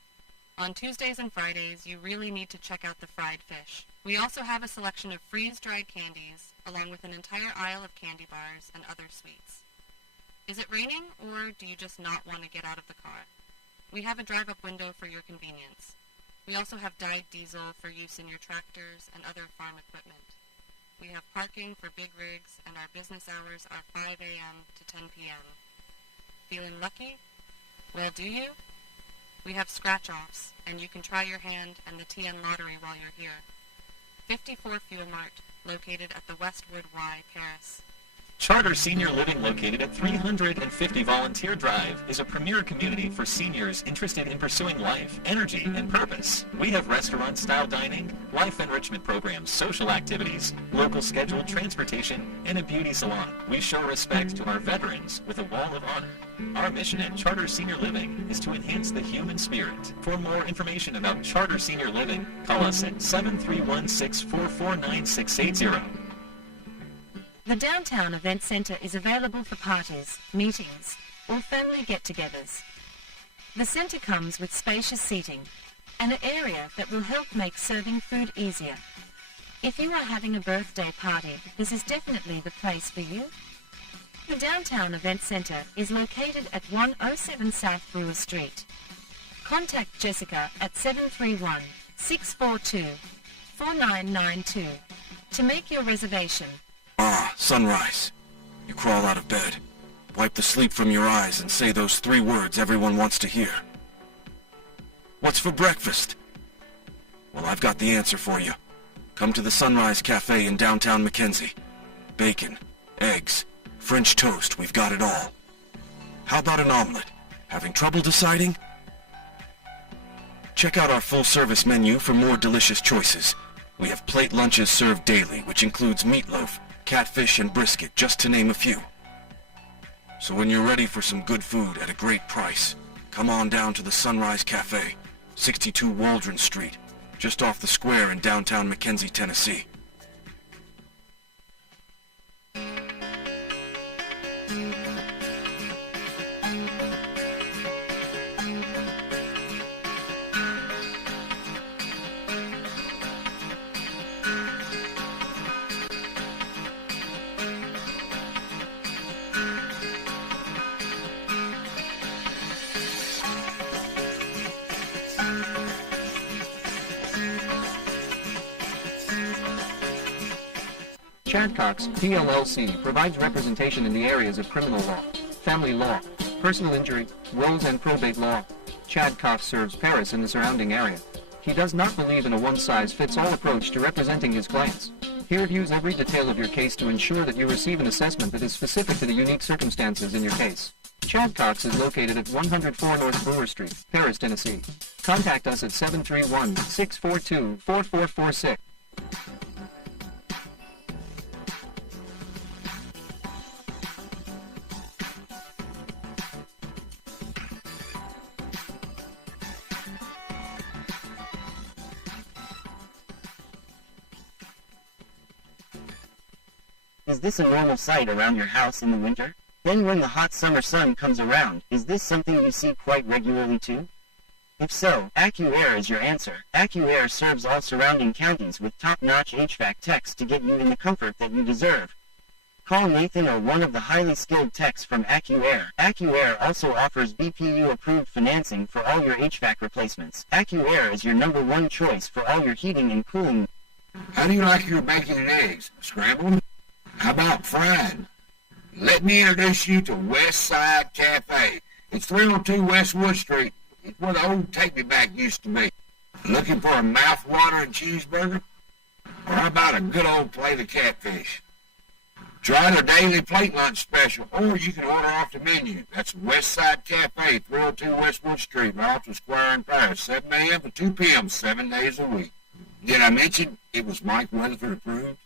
On Tuesdays and Fridays, you really need to check out the fried fish. We also have a selection of freeze-dried candies, along with an entire aisle of candy bars and other sweets. Is it raining, or do you just not want to get out of the car? We have a drive-up window for your convenience. We also have dyed diesel for use in your tractors and other farm equipment. We have parking for big rigs, and our business hours are 5 a.m. to 10 p.m. Feeling lucky? Well, do you? We have scratch-offs, and you can try your hand and the TN lottery while you're here. 54 Fuel Mart, located at the Westwood Y, Paris. Charter Senior Living, located at 350 Volunteer Drive, is a premier community for seniors interested in pursuing life, energy, and purpose. We have restaurant-style dining, life enrichment programs, social activities, local scheduled transportation, and a beauty salon. We show respect to our veterans with a wall of honor. Our mission at Charter Senior Living is to enhance the human spirit. For more information about Charter Senior Living, call us at 731-644-9680. The Downtown Event Center is available for parties, meetings, or family get-togethers. The center comes with spacious seating, and an area that will help make serving food easier. If you are having a birthday party, this is definitely the place for you. The Downtown Event Center is located at 107 South Brewer Street. Contact Jessica at 731-642-4992 to make your reservation. Ah, sunrise. You crawl out of bed, wipe the sleep from your eyes, and say those 3 words everyone wants to hear. What's for breakfast? Well, I've got the answer for you. Come to the Sunrise Cafe in downtown Mackenzie. Bacon, eggs, French toast, we've got it all. How about an omelet? Having trouble deciding? Check out our full-service menu for more delicious choices. We have plate lunches served daily, which includes meatloaf, catfish, and brisket, just to name a few. So when you're ready for some good food at a great price, come on down to the Sunrise Cafe, 62 Waldron Street, just off the square in downtown Mackenzie, Tennessee. Chadcox, PLLC, provides representation in the areas of criminal law, family law, personal injury, wills and probate law. Chadcox serves Paris and the surrounding area. He does not believe in a one-size-fits-all approach to representing his clients. He reviews every detail of your case to ensure that you receive an assessment that is specific to the unique circumstances in your case. Chadcox is located at 104 North Brewer Street, Paris, Tennessee. Contact us at 731-642-4446. Is this a normal sight around your house in the winter? Then when the hot summer sun comes around, is this something you see quite regularly too? If so, AccuAir is your answer. AccuAir serves all surrounding counties with top-notch HVAC techs to get you in the comfort that you deserve. Call Nathan or one of the highly skilled techs from AccuAir. AccuAir also offers BPU-approved financing for all your HVAC replacements. AccuAir is your #1 choice for all your heating and cooling. How do you like your bacon and eggs? Scrambled? How about fried? Let me introduce you to West Side Cafe. It's 302 West Wood Street. It's where the old take-me-back used to be. Looking for a mouth-watering cheeseburger? Or how about a good old plate of catfish? Try their daily plate lunch special, or you can order off the menu. That's West Side Cafe, 302 West Wood Street, right off the square in Paris, 7 a.m. to 2 p.m., 7 days a week. Did I mention it was Mike Weatherford approved?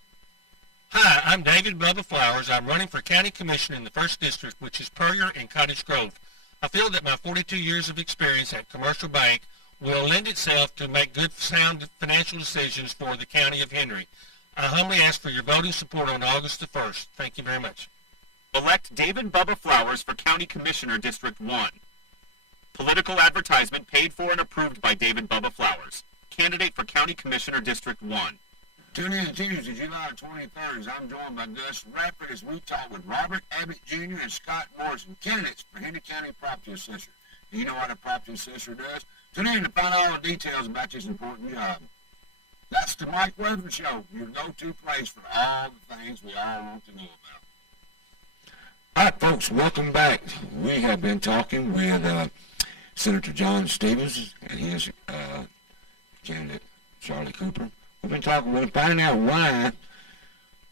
Hi, I'm David Bubba Flowers. I'm running for County Commissioner in the 1st District, which is Puryear and Cottage Grove. I feel that my 42 years of experience at Commercial Bank will lend itself to make good, sound financial decisions for the County of Henry. I humbly ask for your voting support on August the 1st. Thank you very much. Elect David Bubba Flowers for County Commissioner District 1. Political advertisement paid for and approved by David Bubba Flowers. Candidate for County Commissioner District 1. Tune in Tuesday, July 23rd, as I'm joined by Gus Radford as we talk with Robert Abbott Jr. and Scott Morrison, candidates for Henry County Property Assessor. Do you know what a property assessor does? Tune in to find out all the details about this important job. That's the Mike Weatherford Show, your go-to place for all the things we all want to know about. All right, folks, welcome back. We have been talking with Senator John Stevens and his candidate, Charlie Cooper. We've been talking with them, finding out why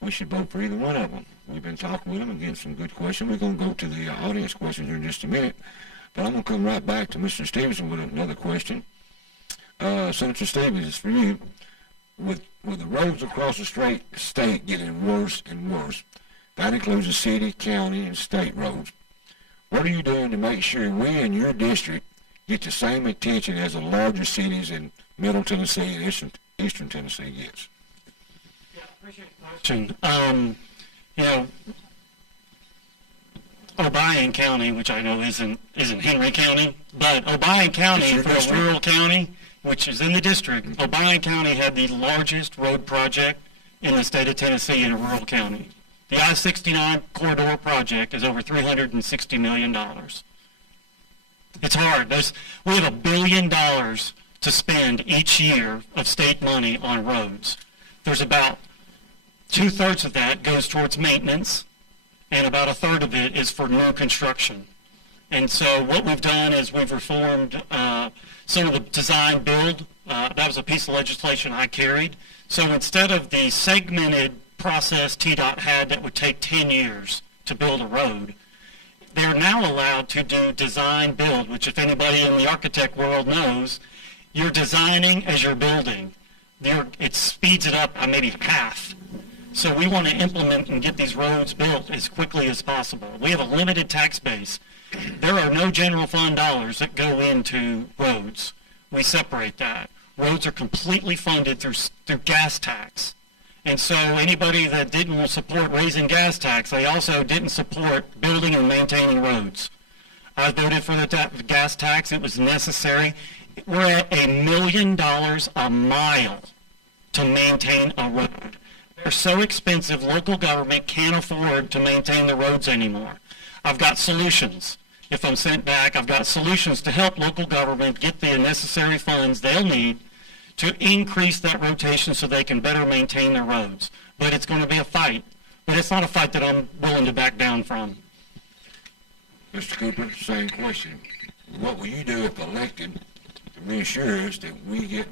we should vote for either one of them. We've been talking with them and getting some good questions. We're going to go to the audience questions here in just a minute. But I'm going to come right back to Mr. Stevenson with another question. Senator Stevens, it's for you. With the roads across the state getting worse and worse, that includes the city, county, and state roads, what are you doing to make sure we in your district get the same attention as the larger cities in Middle Tennessee and Eastern Tennessee gets? Yeah, I appreciate the question. You know, Obion County, which I know isn't Henry County, but Obion County, for a rural county, which is in the district, Obion County had the largest road project in the state of Tennessee in a rural county. The I-69 corridor project is over $360 million. It's hard. We have $1 billion to spend each year of state money on roads. There's about 2/3 of that goes towards maintenance, and about 1/3 of it is for new construction. And so what we've done is we've reformed some of the design build. That was a piece of legislation I carried. So instead of the segmented process TDOT had that would take 10 years to build a road, they're now allowed to do design build, which if anybody in the architect world knows, you're designing as you're building. It speeds it up by maybe half. So we want to implement and get these roads built as quickly as possible. We have a limited tax base. There are no general fund dollars that go into roads. We separate that. Roads are completely funded through gas tax. And so anybody that didn't support raising gas tax, they also didn't support building and maintaining roads. I voted for the gas tax. It was necessary. We're at $1 million a mile to maintain a road. They're so expensive, local government can't afford to maintain the roads anymore. I've got solutions. If I'm sent back, I've got solutions to help local government get the necessary funds they'll need to increase that rotation so they can better maintain their roads. But it's going to be a fight. But it's not a fight that I'm willing to back down from. Mr. Cooper, same question. What will you do if elected to reassure us that we get,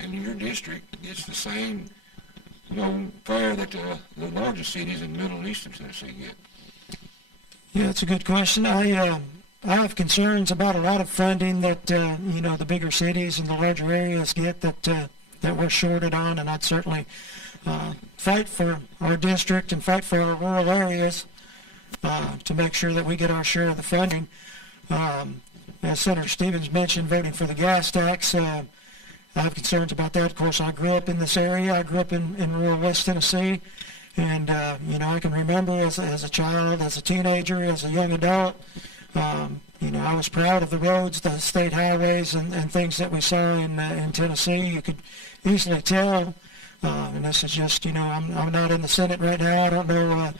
in your district, gets the same, fare that the largest cities in Middle and Eastern Tennessee get? Yeah, it's a good question. I have concerns about a lot of funding that the bigger cities and the larger areas get that we're shorted on, and I'd certainly fight for our district and fight for our rural areas to make sure that we get our share of the funding. As Senator Stevens mentioned, voting for the gas tax, I have concerns about that. Of course, I grew up in this area. I grew up in rural West Tennessee. And, I can remember as a child, as a teenager, as a young adult, I was proud of the roads, the state highways, and things that we saw in Tennessee. You could easily tell, and this is just, I'm not in the Senate right now. I don't know,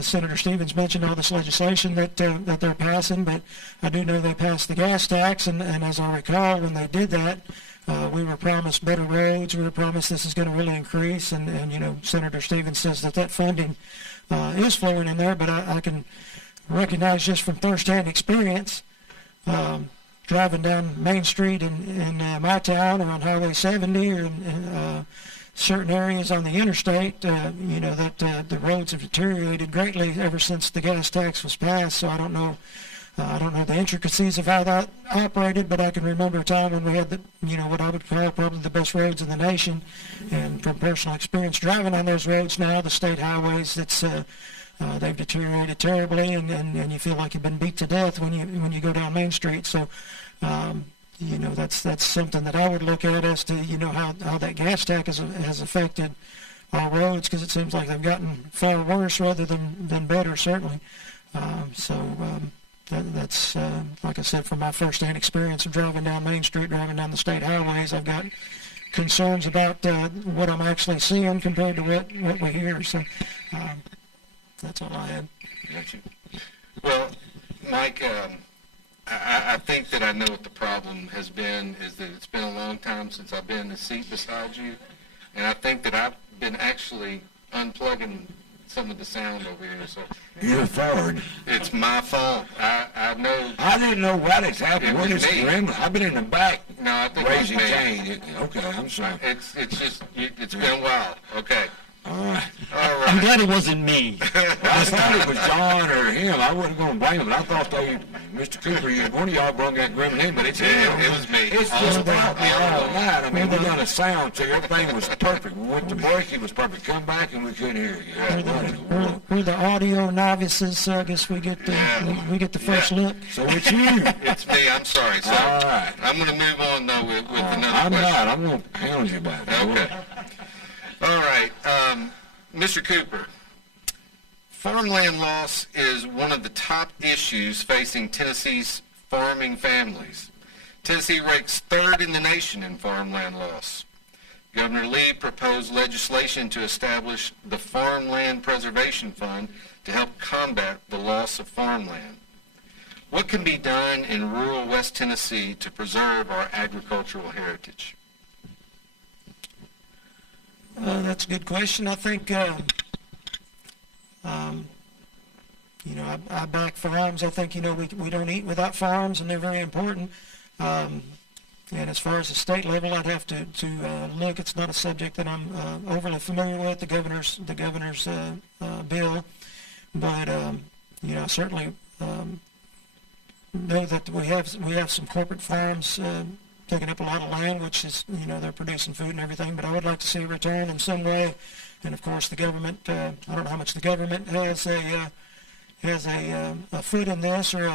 Senator Stevens mentioned all this legislation that they're passing, but I do know they passed the gas tax, and as I recall, when they did that, we were promised better roads. We were promised this is going to really increase, and Senator Stevens says that funding is flowing in there, but I can recognize just from first-hand experience, driving down Main Street in my town or on Highway 70 or in certain areas on the interstate, that the roads have deteriorated greatly ever since the gas tax was passed. So I don't know the intricacies of how that operated, but I can remember a time when we had what I would call probably the best roads in the nation. And from personal experience driving on those roads now, the state highways, they've deteriorated terribly, and you feel like you've been beat to death when you go down Main Street. So, that's something that I would look at as to how that gas tax has affected our roads, because it seems like they've gotten far worse rather than better, certainly. That's like I said, from my first-hand experience of driving down Main Street, driving down the state highways, I've got concerns about what I'm actually seeing compared to what we hear. So that's all I had. Gotcha. Well, Mike, I think that I know what the problem has been, is that it's been a long time since I've been in the seat beside you, and I think that I've been actually unplugging some of the sound over here. So You're forward. it's my fault. I know. I didn't know what has happened. What is Gremlin? I've been in the back No, I think it was raising me. cane. Okay, I'm sorry. It's just it's been a while. Okay. All right. All I'm right. glad it wasn't me. I thought it was John or him. I wasn't going to blame him. I thought Mr. Cooper, one of y'all brought that Gremlin in, but it's him. It was me. It's just about me all night. I mean, we done a sound check. Everything was perfect. We went to break. It was perfect. Come back, and we couldn't hear you. We're the audio novices, so I guess we get the first look. So it's you. It's me. I'm sorry. So All right. I'm going to move on though with another I'm question. not. I'm going to hound you about it. Okay. All right. Mr. Cooper, Farmland loss is one of the top issues facing Tennessee's farming families. Tennessee ranks third in the nation in farmland loss. Governor Lee proposed legislation to establish the Farmland Preservation Fund to help combat the loss of farmland. What can be done in rural West Tennessee to preserve our agricultural heritage? That's a good question. I think, I back farms. I think, we don't eat without farms, and they're very important. And as far as the state level, I'd have to look. It's not a subject that I'm overly familiar with, the governor's bill. But, I certainly know that we have some corporate farms taking up a lot of land, which is, they're producing food and everything, but I would like to see a return in some way. And of course, the government, I don't know how much the government has a foot in this or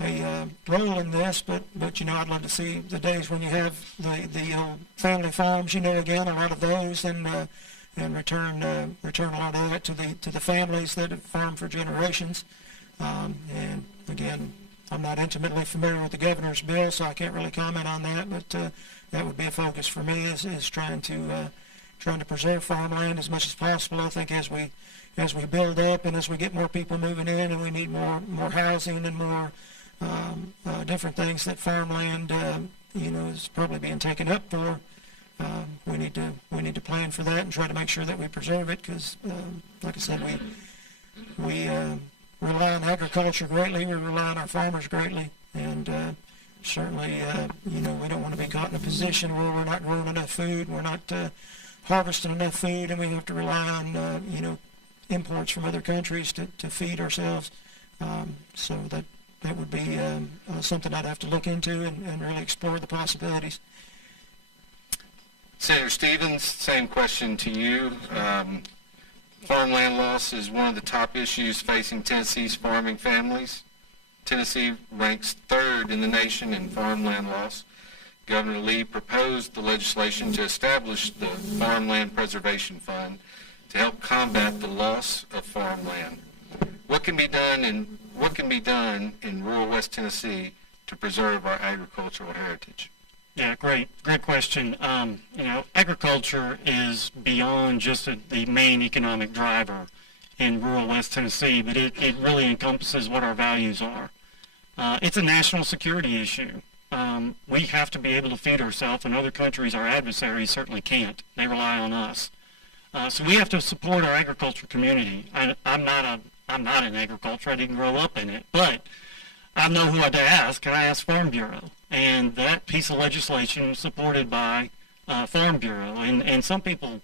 a role in this, but I'd love to see the days when you have the old family farms, again, a lot of those, and return a lot of that to the families that have farmed for generations. And again, I'm not intimately familiar with the governor's bill, so I can't really comment on that. But that would be a focus for me is trying to preserve farmland as much as possible. I think as we build up and as we get more people moving in, and we need more housing and more different things that farmland is probably being taken up for. We need to plan for that and try to make sure that we preserve it, because like I said, we rely on agriculture greatly. We rely on our farmers greatly, and certainly, we don't want to be caught in a position where we're not growing enough food, we're not harvesting enough food, and we have to rely on, imports from other countries to feed ourselves. So that would be something I'd have to look into and really explore the possibilities. Senator Stevens, same question to you. Farmland loss is one of the top issues facing Tennessee's farming families. Tennessee ranks third in the nation in farmland loss. Governor Lee proposed the legislation to establish the Farmland Preservation Fund to help combat the loss of farmland. What can be done in rural West Tennessee to preserve our agricultural heritage? Yeah, great question. Agriculture is beyond just the main economic driver in rural West Tennessee, but it really encompasses what our values are. It's a national security issue. We have to be able to feed ourselves, and other countries, our adversaries, certainly can't. They rely on us. So we have to support our agriculture community. I'm not in agriculture. I didn't grow up in it, but I know who to ask, and I asked Farm Bureau. And that piece of legislation was supported by Farm Bureau. And some people,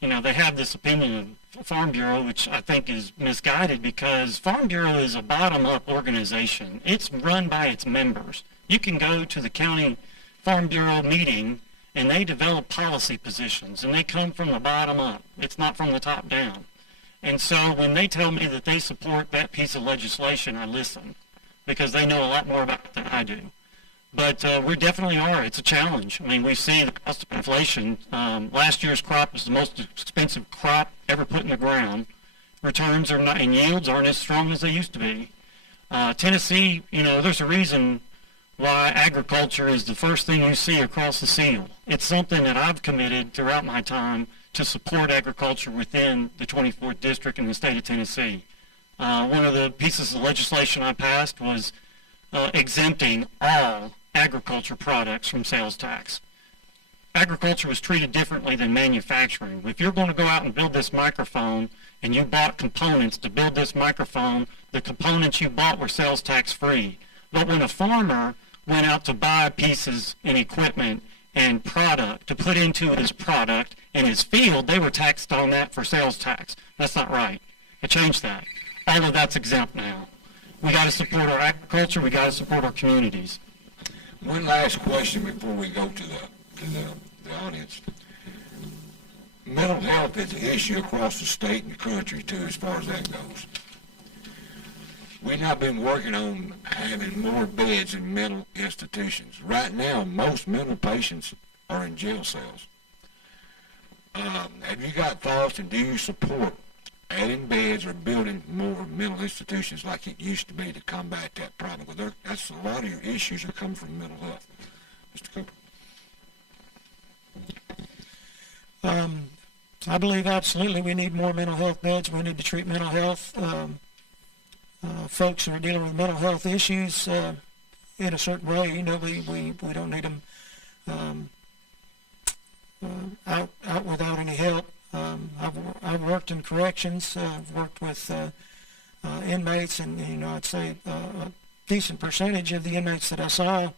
they have this opinion of Farm Bureau, which I think is misguided, because Farm Bureau is a bottom-up organization. It's run by its members. You can go to the county Farm Bureau meeting, and they develop policy positions, and they come from the bottom up. It's not from the top down. And so when they tell me that they support that piece of legislation, I listen, because they know a lot more about it than I do. But we definitely are. It's a challenge. I mean, we see the cost of inflation. Last year's crop was the most expensive crop ever put in the ground. Returns are not, and yields aren't as strong as they used to be. Tennessee, there's a reason why agriculture is the first thing you see across the seal. It's something that I've committed throughout my time to support agriculture within the 24th District in the state of Tennessee. One of the pieces of legislation I passed was exempting all agriculture products from sales tax. Agriculture was treated differently than manufacturing. If you're going to go out and build this microphone and you bought components to build this microphone, the components you bought were sales tax free. But when a farmer went out to buy pieces and equipment and product to put into his product in his field, they were taxed on that for sales tax. That's not right. I changed that. All of that's exempt now. We got to support our agriculture. We got to support our communities. One last question before we go to the audience. Mental health is an issue across the state and the country too, as far as that goes. We've now been working on having more beds in mental institutions. Right now, most mental patients are in jail cells. Have you got thoughts, and do you support adding beds or building more mental institutions like it used to be to combat that problem? Because that's a lot of your issues are coming from mental health. Mr. Cooper. I believe absolutely we need more mental health beds. We need to treat mental health. Folks who are dealing with mental health issues in a certain way, we don't need them out without any help. I've worked in corrections. I've worked with inmates, and I'd say a decent percentage of the inmates that I saw,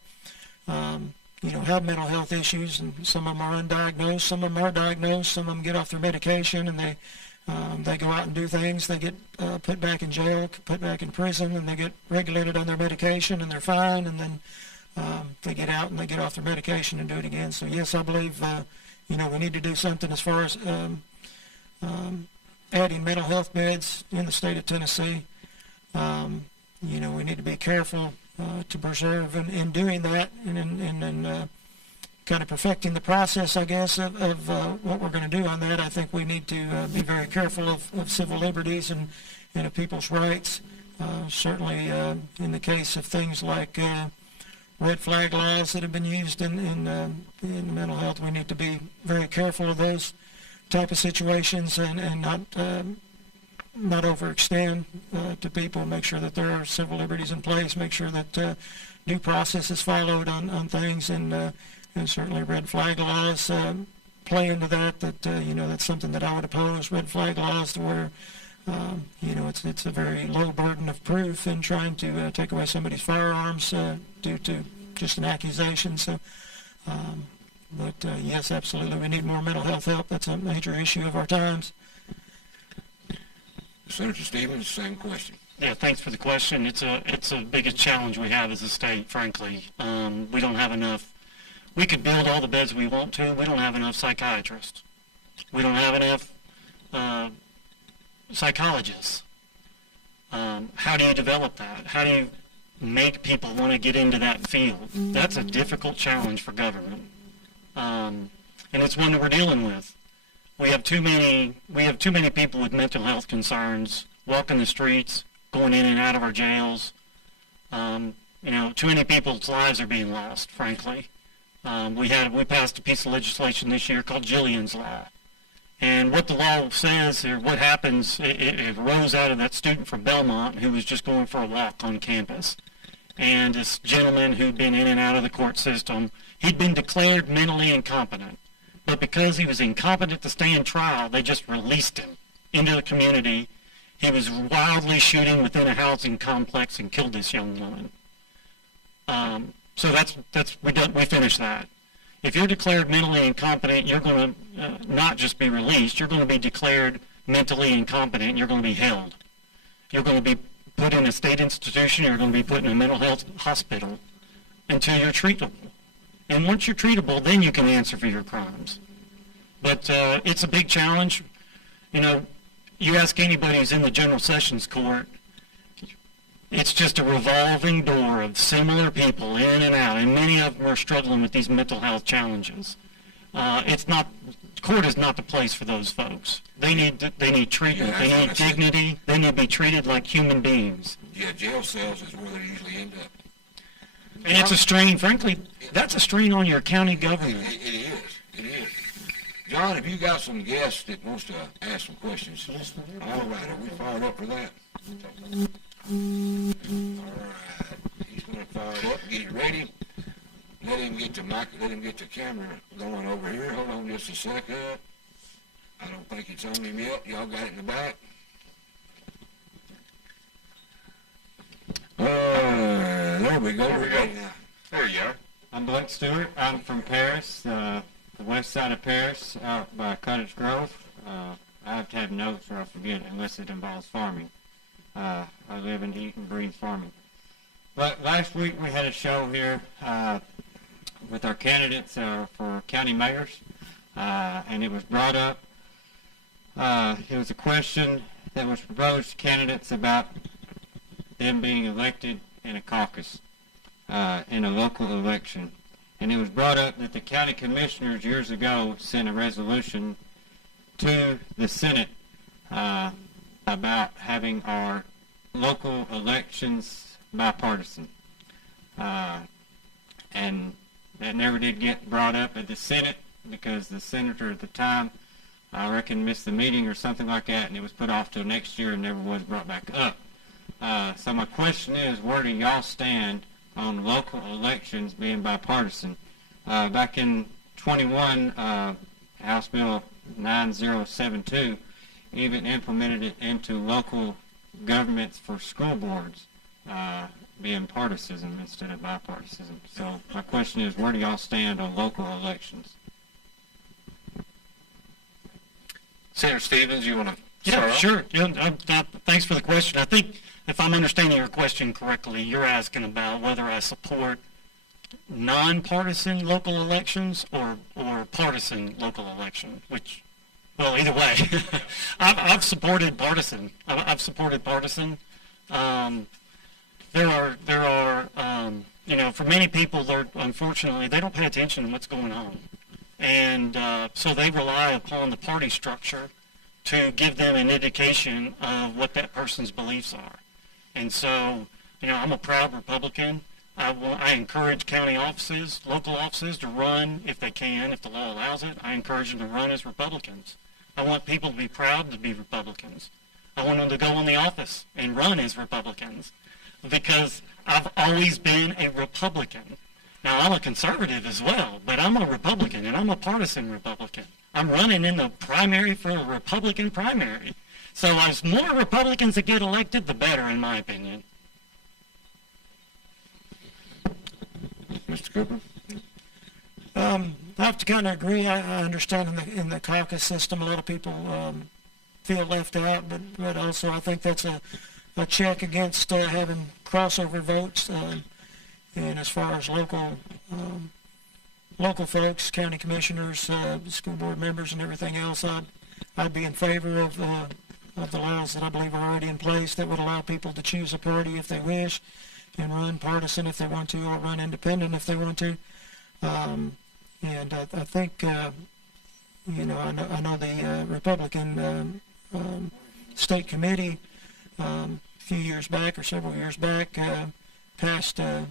have mental health issues, and some of them are undiagnosed, some of them are diagnosed, some of them get off their medication, and they go out and do things. They get put back in jail, put back in prison, and they get regulated on their medication, and they're fine, and then they get out and they get off their medication and do it again. So yes, I believe we need to do something as far as adding mental health beds in the state of Tennessee. We need to be careful to preserve in doing that, and kind of perfecting the process, I guess, of what we're going to do on that. I think we need to be very careful of civil liberties and of people's rights. Certainly in the case of things like red flag laws that have been used in mental health, we need to be very careful of those type of situations and not overextend to people. Make sure that there are civil liberties in place. Make sure that due process is followed on things, and certainly red flag laws play into that. That's something that I would oppose. Red flag laws to where it's a very low burden of proof in trying to take away somebody's firearms due to just an accusation. So, yes, absolutely, we need more mental health help. That's a major issue of our times. Senator Stevens, same question. Yeah, thanks for the question. It's a biggest challenge we have as a state, frankly. We don't have enough. We could build all the beds we want to. We don't have enough psychiatrists. We don't have enough psychologists. How do you develop that? How do you make people want to get into that field? That's a difficult challenge for government, and it's one that we're dealing with. We have too many people with mental health concerns walking the streets, going in and out of our jails. Too many people's lives are being lost, frankly. We passed a piece of legislation this year called Jillian's Law. And what the law says, or what happens, it arose out of that student from Belmont who was just going for a walk on campus. And this gentleman who'd been in and out of the court system, he'd been declared mentally incompetent. But because he was incompetent to stand trial, they just released him into the community. He was wildly shooting within a housing complex and killed this young woman. So we finished that. If you're declared mentally incompetent, you're going to not just be released. You're going to be declared mentally incompetent, and you're going to be held. You're going to be put in a state institution. You're going to be put in a mental health hospital until you're treatable. And once you're treatable, then you can answer for your crimes. But it's a big challenge. You ask anybody who's in the General Sessions Court, it's just a revolving door of similar people in and out, and many of them are struggling with these mental health challenges. Court is not the place for those folks. They need treatment. Yeah, they need dignity. They need to be treated like human beings. Yeah, jail cells is where they usually end up. And it's a strain, frankly, that's a strain on your county government. It is. John, have you got some guests that wants to ask some questions? All right, are we fired up for that? All right, he's going to fire it up, get it ready. Let him get the camera going over here. Hold on just a second. I don't think it's on him yet. Y'all got it in the back? There we go. We're ready now. There you are. I'm Blake Stewart. I'm from Paris, the west side of Paris, out by Cottage Grove. I have to have notes or I'll forget unless it involves farming. I live and eat and breathe farming. But last week we had a show here with our candidates for county mayors, and it was brought up. It was a question that was proposed to candidates about them being elected in a caucus in a local election. And it was brought up that the county commissioners years ago sent a resolution to the Senate about having our local elections bipartisan. And that never did get brought up at the Senate because the senator at the time, I reckon, missed the meeting or something like that, and it was put off till next year and never was brought back up. So my question is, where do y'all stand on local elections being bipartisan? Back in 21, House Bill 9072 even implemented it into local governments for school boards being partisan instead of bipartisan. So my question is, where do y'all stand on local elections? Senator Stevens, you want to Yeah, start off? sure. Yeah, thanks for the question. I think if I'm understanding your question correctly, you're asking about whether I support nonpartisan local elections or partisan local elections, which, well, either way. I've supported partisan. I've supported partisan. There are for many people, unfortunately, they don't pay attention to what's going on. And so they rely upon the party structure to give them an indication of what that person's beliefs are. And so, I'm a proud Republican. I encourage county offices, local offices to run if they can, if the law allows it. I encourage them to run as Republicans. I want people to be proud to be Republicans. I want them to go in the office and run as Republicans because I've always been a Republican. Now, I'm a conservative as well, but I'm a Republican, and I'm a partisan Republican. I'm running in the primary for a Republican primary. So as more Republicans that get elected, the better, in my opinion. Mr. Cooper? I have to kind of agree. I understand in the caucus system, a lot of people feel left out, but also I think that's a check against having crossover votes. And as far as local folks, county commissioners, school board members, and everything else, I'd be in favor of the laws that I believe are already in place that would allow people to choose a party if they wish, and run partisan if they want to, or run independent if they want to. And I think, I know the Republican state committee a few years back or several years back passed a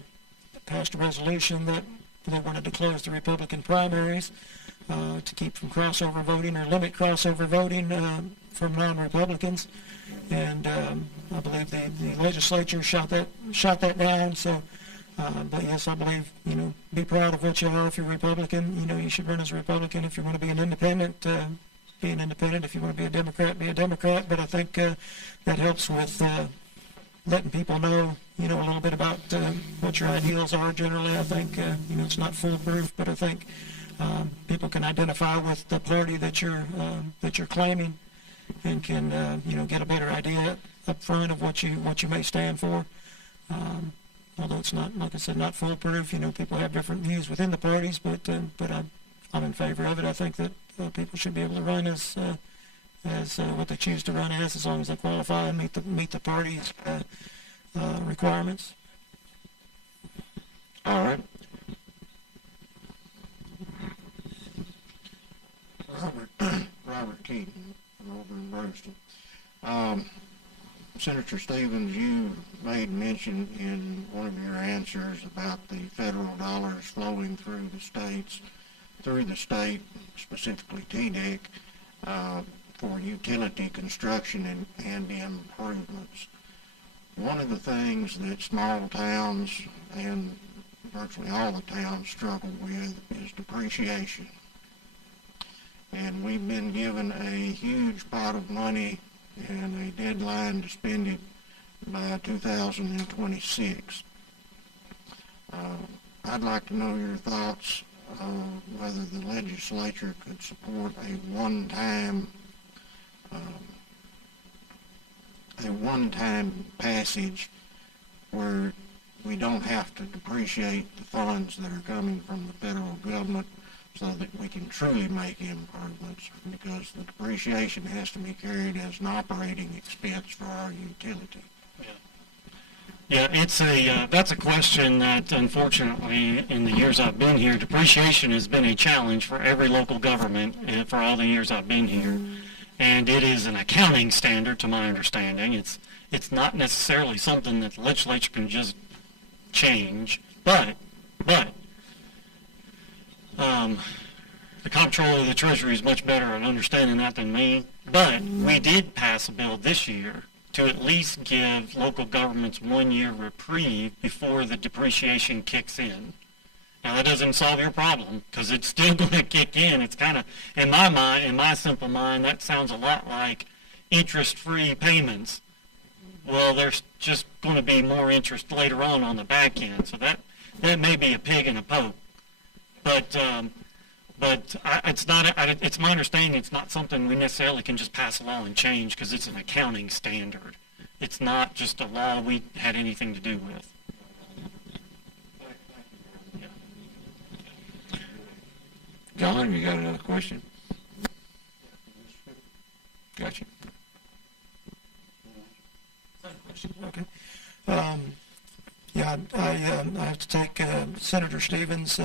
resolution that they wanted to close the Republican primaries to keep from crossover voting or limit crossover voting from non-Republicans. And I believe the legislature shot that down. So, but yes, I believe, be proud of what you are. If you're Republican, you should run as a Republican. If you want to be an independent, be an independent. If you want to be a Democrat, be a Democrat. But I think that helps with letting people know, a little bit about what your ideals are. Generally, I think, it's not foolproof, but I think people can identify with the party that you're claiming, and can get a better idea up front of what you may stand for. Although it's not, like I said, not foolproof. People have different views within the parties, but I'm in favor of it. I think that people should be able to run as what they choose to run as long as they qualify and meet the party's requirements. All right. Robert Keaton from over in Brewston. Senator Stevens, you made mention in one of your answers about the federal dollars flowing through the state, specifically TDEC, for utility construction and improvements. One of the things that small towns and virtually all the towns struggle with is depreciation. And we've been given a huge pot of money and a deadline to spend it by 2026. I'd like to know your thoughts whether the legislature could support a one-time passage where we don't have to depreciate the funds that are coming from the federal government, so that we can truly make improvements, because the depreciation has to be carried as an operating expense for our utility. Yeah, that's a question that, unfortunately, in the years I've been here, depreciation has been a challenge for every local government for all the years I've been here. and it is an accounting standard, to my understanding. It's not necessarily something that the legislature can just change, but the comptroller of the Treasury is much better at understanding that than me. But we did pass a bill this year to at least give local governments 1 year reprieve before the depreciation kicks in. Now that doesn't solve your problem, because it's still going to kick in. It's kind of, in my mind, in my simple mind, that sounds a lot like interest-free payments. Well, there's just going to be more interest later on the back end, so that may be a pig in a poke. But it's not. It's my understanding it's not something we necessarily can just pass a law and change, because it's an accounting standard. It's not just a law we had anything to do with. John, you got another question? Gotcha. Okay. Yeah, I have to take Senator Stevens'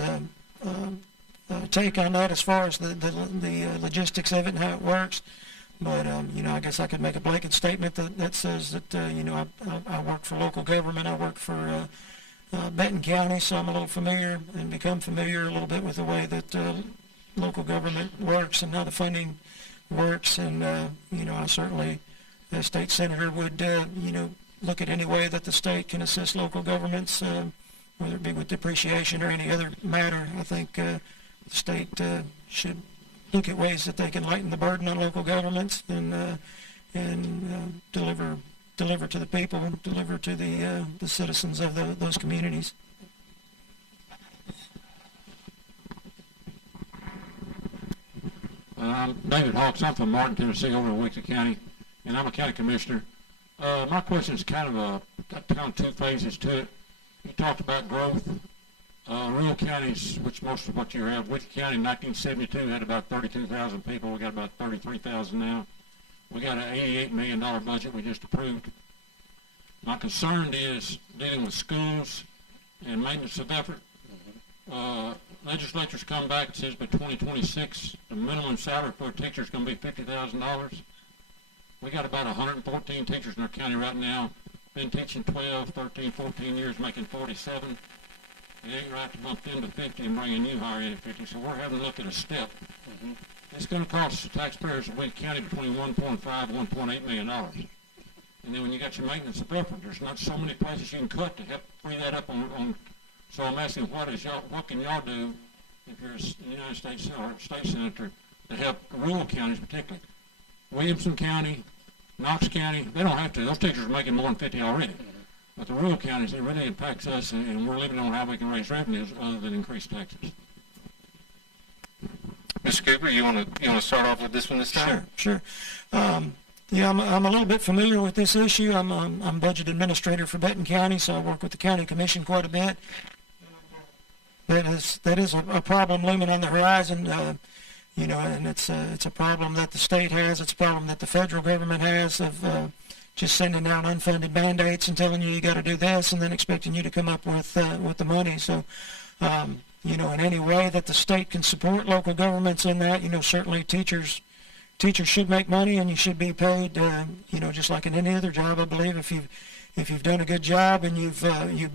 take on that as far as the logistics of it and how it works. But, I guess I could make a blanket statement that says that, I work for local government. I work for Benton County, so I'm a little familiar and become familiar a little bit with the way that local government works and how the funding works. And, I certainly, as state senator, would, look at any way that the state can assist local governments, whether it be with depreciation or any other matter. I think the state should look at ways that they can lighten the burden on local governments and deliver to the people, deliver to the citizens of those communities. I'm David Hawks. I'm from Martin, Tennessee, over in Weakley County, and I'm a county commissioner. My question is got two phases to it. You talked about growth. Rural counties, which most of what you have, Weakley County in 1972 had about 32,000 people. We got about 33,000 now. We got an $88 million budget we just approved. My concern is dealing with schools and maintenance of effort. Legislatures come back and says by 2026 the minimum salary for a teacher is going to be $50,000. We got about 114 teachers in our county right now. Been teaching 12, 13, 14 years, making 47. It ain't right to bump them to 50 and bring a new hire in at 50. So we're having to look at a step. It's going to cost the taxpayers of Weakley County between $1.5 and $1.8 million. And then when you got your maintenance of effort, there's not so many places you can cut to help free that up on. So I'm asking, what can y'all do if you're a United States or state senator to help rural counties, particularly Williamson County, Knox County? They don't have to. Those teachers are making more than 50 already. But the rural counties, it really impacts us, and we're living on how we can raise revenues other than increase taxes. Mr. Cooper, you want to start off with this one this time? Sure. Yeah, I'm a little bit familiar with this issue. I'm budget administrator for Benton County, so I work with the county commission quite a bit. That is a problem looming on the horizon, and it's a problem that the state has. It's a problem that the federal government has of just sending out unfunded mandates and telling you got to do this, and then expecting you to come up with the money. So, in any way that the state can support local governments in that, certainly teachers should make money, and you should be paid, just like in any other job. I believe if you've done a good job and you've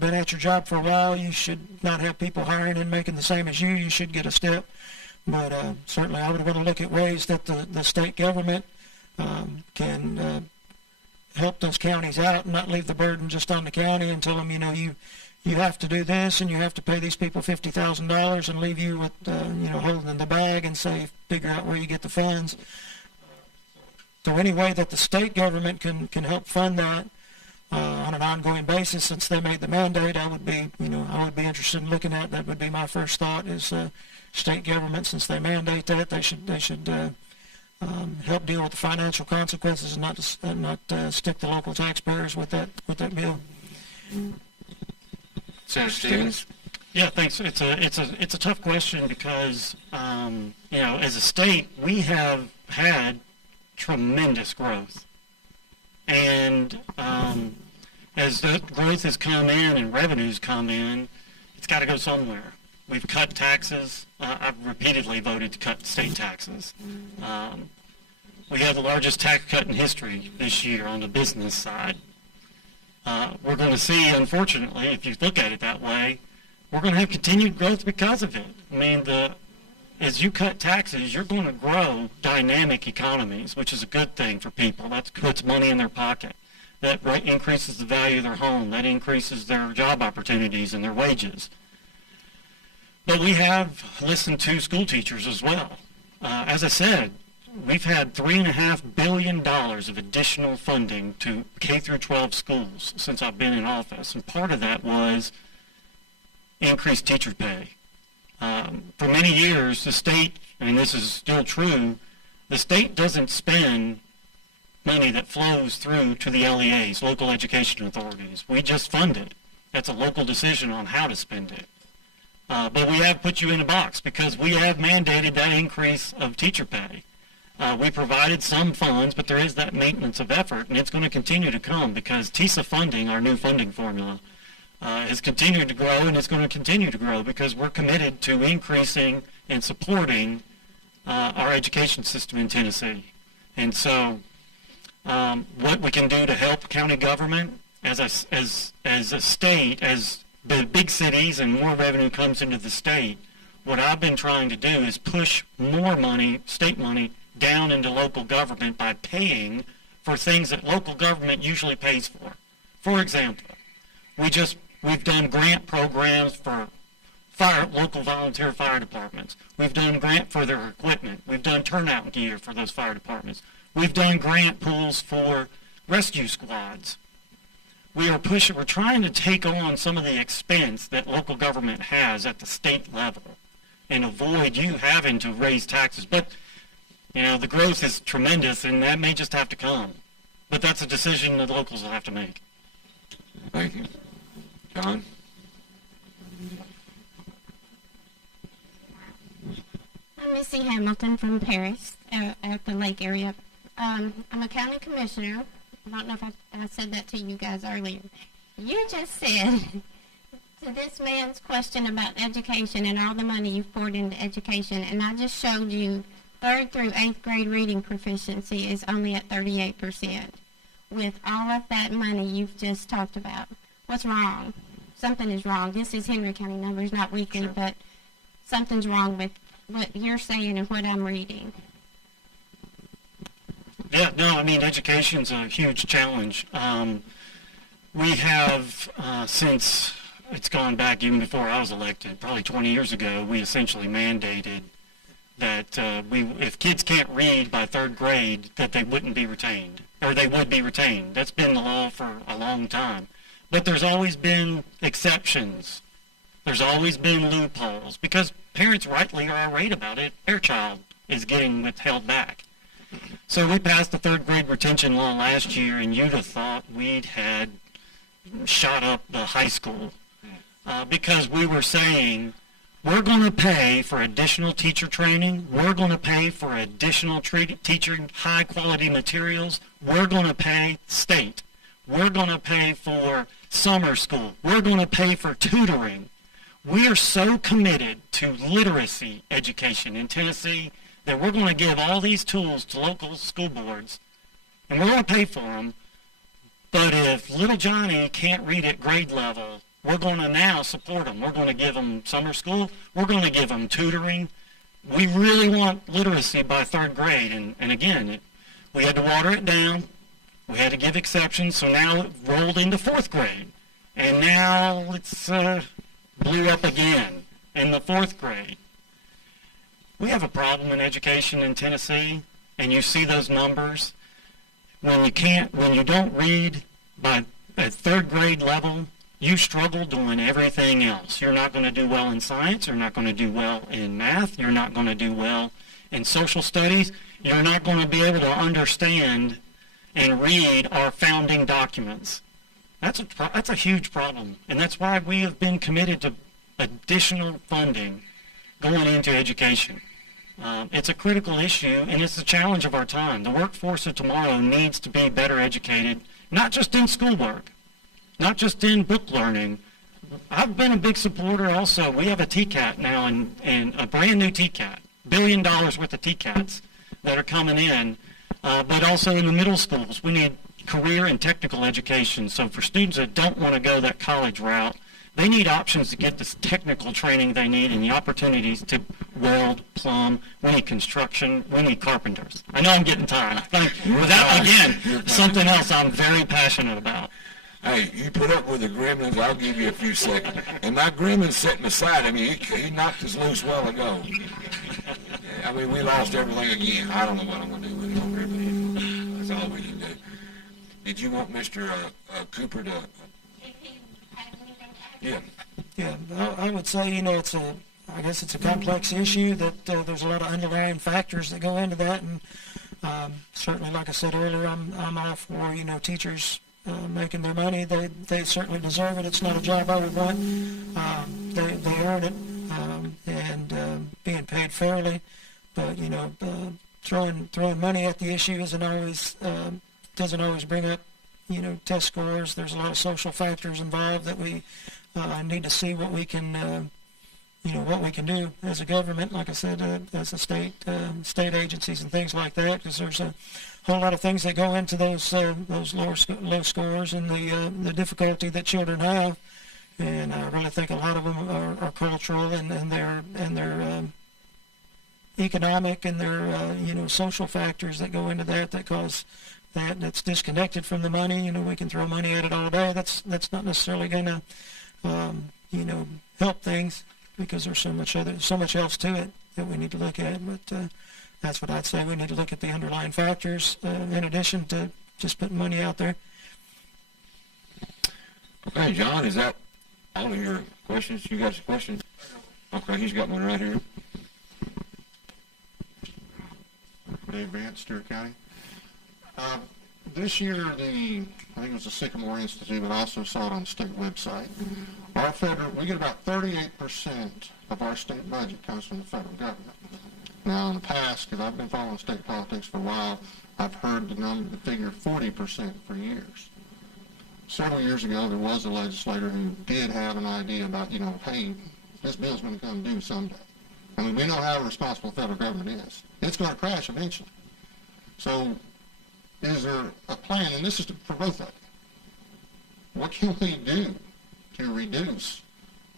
been at your job for a while, you should not have people hiring and making the same as you. You should get a step. But certainly I would want to look at ways that the state government can help those counties out and not leave the burden just on the county and tell them, you have to do this and you have to pay these people $50,000 and leave you with, holding the bag and say, figure out where you get the funds. So any way that the state government can help fund that on an ongoing basis, since they made the mandate, I would be interested in looking at. That would be my first thought is state government, since they mandate that, they should help deal with the financial consequences and not stick the local taxpayers with that bill. Senator Stevens. Yeah, thanks. It's a tough question because as a state we have had tremendous growth, and as the growth has come in and revenues come in, it's got to go somewhere. We've cut taxes. I've repeatedly voted to cut state taxes. We had the largest tax cut in history this year on the business side. We're going to see, unfortunately, if you look at it that way, we're going to have continued growth because of it. I mean, as you cut taxes, you're going to grow dynamic economies, which is a good thing for people. That puts money in their pocket. That increases the value of their home. That increases their job opportunities and their wages. But we have listened to school teachers as well. As I said, we've had $3.5 billion of additional funding to K through 12 schools since I've been in office, and part of that was increased teacher pay. For many years, the state, and this is still true, the state doesn't spend money that flows through to the LEAs, local education authorities. We just fund it. That's a local decision on how to spend it. But we have put you in a box because we have mandated that increase of teacher pay. We provided some funds, but there is that maintenance of effort, and it's going to continue to come because TISA funding, our new funding formula, has continued to grow, and it's going to continue to grow because we're committed to increasing and supporting our education system in Tennessee. And so what we can do to help county government as a state, as the big cities and more revenue comes into the state, what I've been trying to do is push more money, state money, down into local government by paying for things that local government usually pays for. For example, we've done grant programs for local volunteer fire departments. We've done grant for their equipment. We've done turnout gear for those fire departments. We've done grant pools for rescue squads. We're trying to take on some of the expense that local government has at the state level and avoid you having to raise taxes. But, the growth is tremendous, and that may just have to come. But that's a decision that locals will have to make. Thank you. John? I'm Missy Hamilton from Paris, at the lake area. I'm a county commissioner. I don't know if I said that to you guys earlier. You just said to this man's question about education and all the money you've poured into education, and I just showed you 3rd through 8th grade reading proficiency is only at 38%. With all of that money you've just talked about, what's wrong? Something is wrong. This is Henry County numbers, not weekly, sure. But something's wrong with what you're saying and what I'm reading. Yeah, no, education's a huge challenge. We have, since it's gone back even before I was elected, probably 20 years ago, we essentially mandated that if kids can't read by 3rd grade, that they wouldn't be retained, or they would be retained. That's been the law for a long time. But there's always been exceptions. There's always been loopholes, because parents rightly are irate about it. Their child is getting withheld back. So we passed the 3rd grade retention law last year, and you'd have thought we'd had shot up the high school because we were saying we're going to pay for additional teacher training. We're going to pay for additional teaching high-quality materials. We're going to pay state. We're going to pay for summer school. We're going to pay for tutoring. We are so committed to literacy education in Tennessee that we're going to give all these tools to local school boards, and we're going to pay for them. But if little Johnny can't read at grade level, we're going to now support them. We're going to give them summer school. We're going to give them tutoring. We really want literacy by 3rd grade. And again, we had to water it down. We had to give exceptions. So now it rolled into 4th grade. And now it's blew up again in the 4th grade. We have a problem in education in Tennessee, and you see those numbers. When you don't read at 3rd grade level, you struggle doing everything else. You're not going to do well in science. You're not going to do well in math. You're not going to do well in social studies. You're not going to be able to understand and read our founding documents. That's a huge problem, and that's why we have been committed to additional funding going into education. It's a critical issue, and it's the challenge of our time. The workforce of tomorrow needs to be better educated, not just in schoolwork, not just in book learning. I've been a big supporter also. We have a TCAT now, and a brand new TCAT, $1 billion worth of TCATs that are coming in but also in the middle schools. We need career and technical education. So for students that don't want to go that college route, they need options to get this technical training they need and the opportunities to weld, plumb. We need construction. We need carpenters. I know I'm getting tired. But that, again, something else I'm very passionate about. Hey, you put up with the gremlins, I'll give you a few seconds. And my gremlin's sitting beside him. He knocked us loose a while ago. I mean, we lost everything again. I don't know what I'm going to do with no gremlin. That's all we can do. Did you want Mr. Cooper to... Yeah. Yeah, I would say, I guess it's a complex issue that there's a lot of underlying factors that go into that. And certainly, like I said earlier, I'm all for, teachers making their money. They certainly deserve it. It's not a job I would want. They earn it and being paid fairly. But throwing money at the issue doesn't always bring up test scores. There's a lot of social factors involved that we need to see what we can what we can do as a government. Like I said, as a state agencies and things like that, because there's a whole lot of things that go into those low scores and the difficulty that children have. And I really think a lot of them are cultural and their economic and their social factors that go into that cause that's disconnected from the money. We can throw money at it all day. That's not necessarily going to help things, because there's so much else to it that we need to look at. But that's what I'd say. We need to look at the underlying factors in addition to just putting money out there. Okay, John, is that all of your questions? You got some questions? Okay, he's got one right here. Dave Vance, Stewart County. This year, I think it was the Sycamore Institute, but I also saw it on the state website. We get about 38% of our state budget comes from the federal government. Now, in the past, because I've been following state politics for a while, I've heard the figure 40% for years. Several years ago, there was a legislator who did have an idea about, hey, this bill's going to come due someday. I mean, we know how responsible the federal government is. It's going to crash eventually. So, is there a plan, and this is for both of you, what can we do to reduce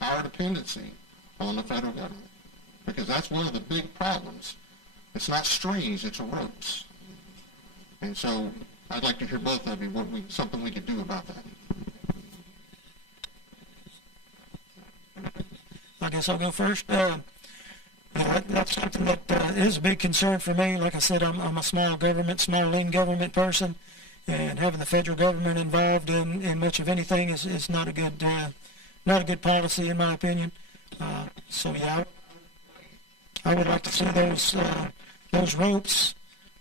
our dependency on the federal government? Because that's one of the big problems. It's not strings, it's ropes. And so I'd like to hear both of you, something we could do about that. I guess I'll go first. That's something that is a big concern for me. Like I said, I'm a small lean government person, and having the federal government involved in much of anything is not a good policy in my opinion. So yeah, I would like to see those ropes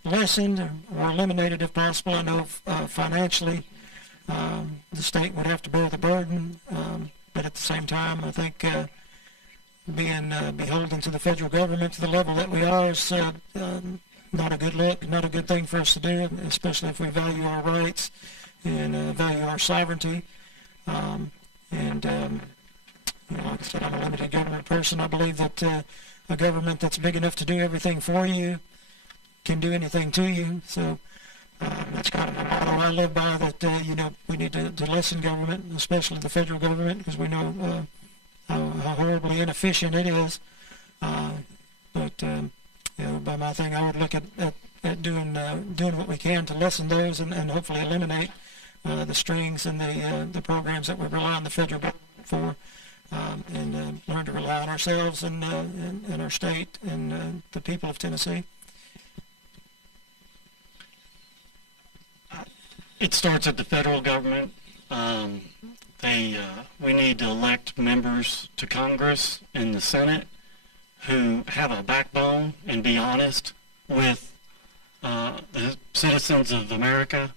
lessened or eliminated if possible. I know financially the state would have to bear the burden, but at the same time, I think being beholden to the federal government to the level that we are is not a good look, not a good thing for us to do, especially if we value our rights and value our sovereignty. Like I said, I'm a limited government person. I believe that a government that's big enough to do everything for you can do anything to you. So that's kind of a motto I live by, that we need to lessen government, especially the federal government, because we know how horribly inefficient it is. By my thing, I would look at doing what we can to lessen those and hopefully eliminate the strings and the programs that we rely on the federal government for, and learn to rely on ourselves and our state and the people of Tennessee. It starts at the federal government. We need to elect members to Congress and the Senate who have a backbone and be honest with the citizens of America.